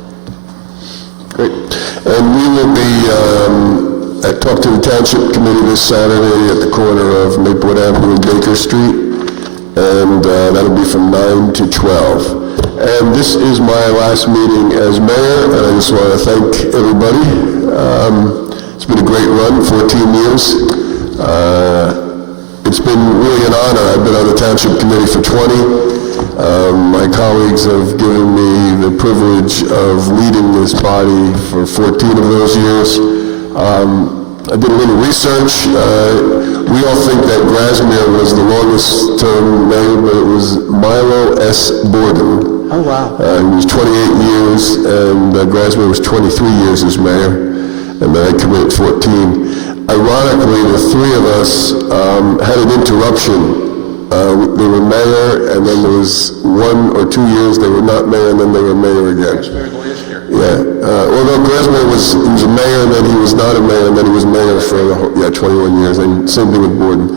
Great. And we will be at Talk to the Township Committee this Saturday at the corner of Maplewood Avenue and Baker Street. And that'll be from 9 to 12. And this is my last meeting as mayor, and I just want to thank everybody. It's been a great run, 14 years. It's been really an honor. I've been on the Township Committee for 20. My colleagues have given me the privilege of leading this body for 14 of those years. I did a little research. We all think that Grasmere was the longest term mayor, but it was Milo S. Borden. Oh, wow. He was 28 years, and Grasmere was 23 years as mayor, and then I committed 14. Ironically, the three of us had an interruption. They were mayor, and then there was 1 or 2 years they were not mayor, and then they were mayor again. Yeah, although Grasmere was a mayor, and then he was not a mayor, and then he was mayor for 21 years, and same thing with Borden.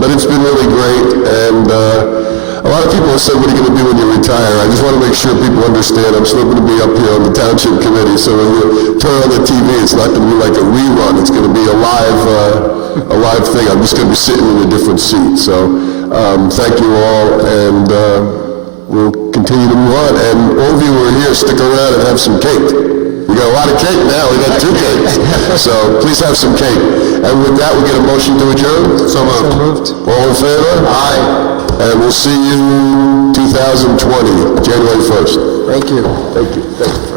But it's been really great, and a lot of people have said, what are you going to do when you retire? I just want to make sure people understand I'm still going to be up here on the Township Committee, so when you turn on the TV, it's not going to be like a rerun, it's going to be a live thing. I'm just going to be sitting in a different seat, so thank you all, and we'll continue to move on. And all of you who are here, stick around and have some cake. We got a lot of cake now. We got 2 cakes. So please have some cake. And with that, we get a motion to adjourn. So moved. All in favor? Aye. And we'll see you 2020, January 1st. Thank you. Thank you.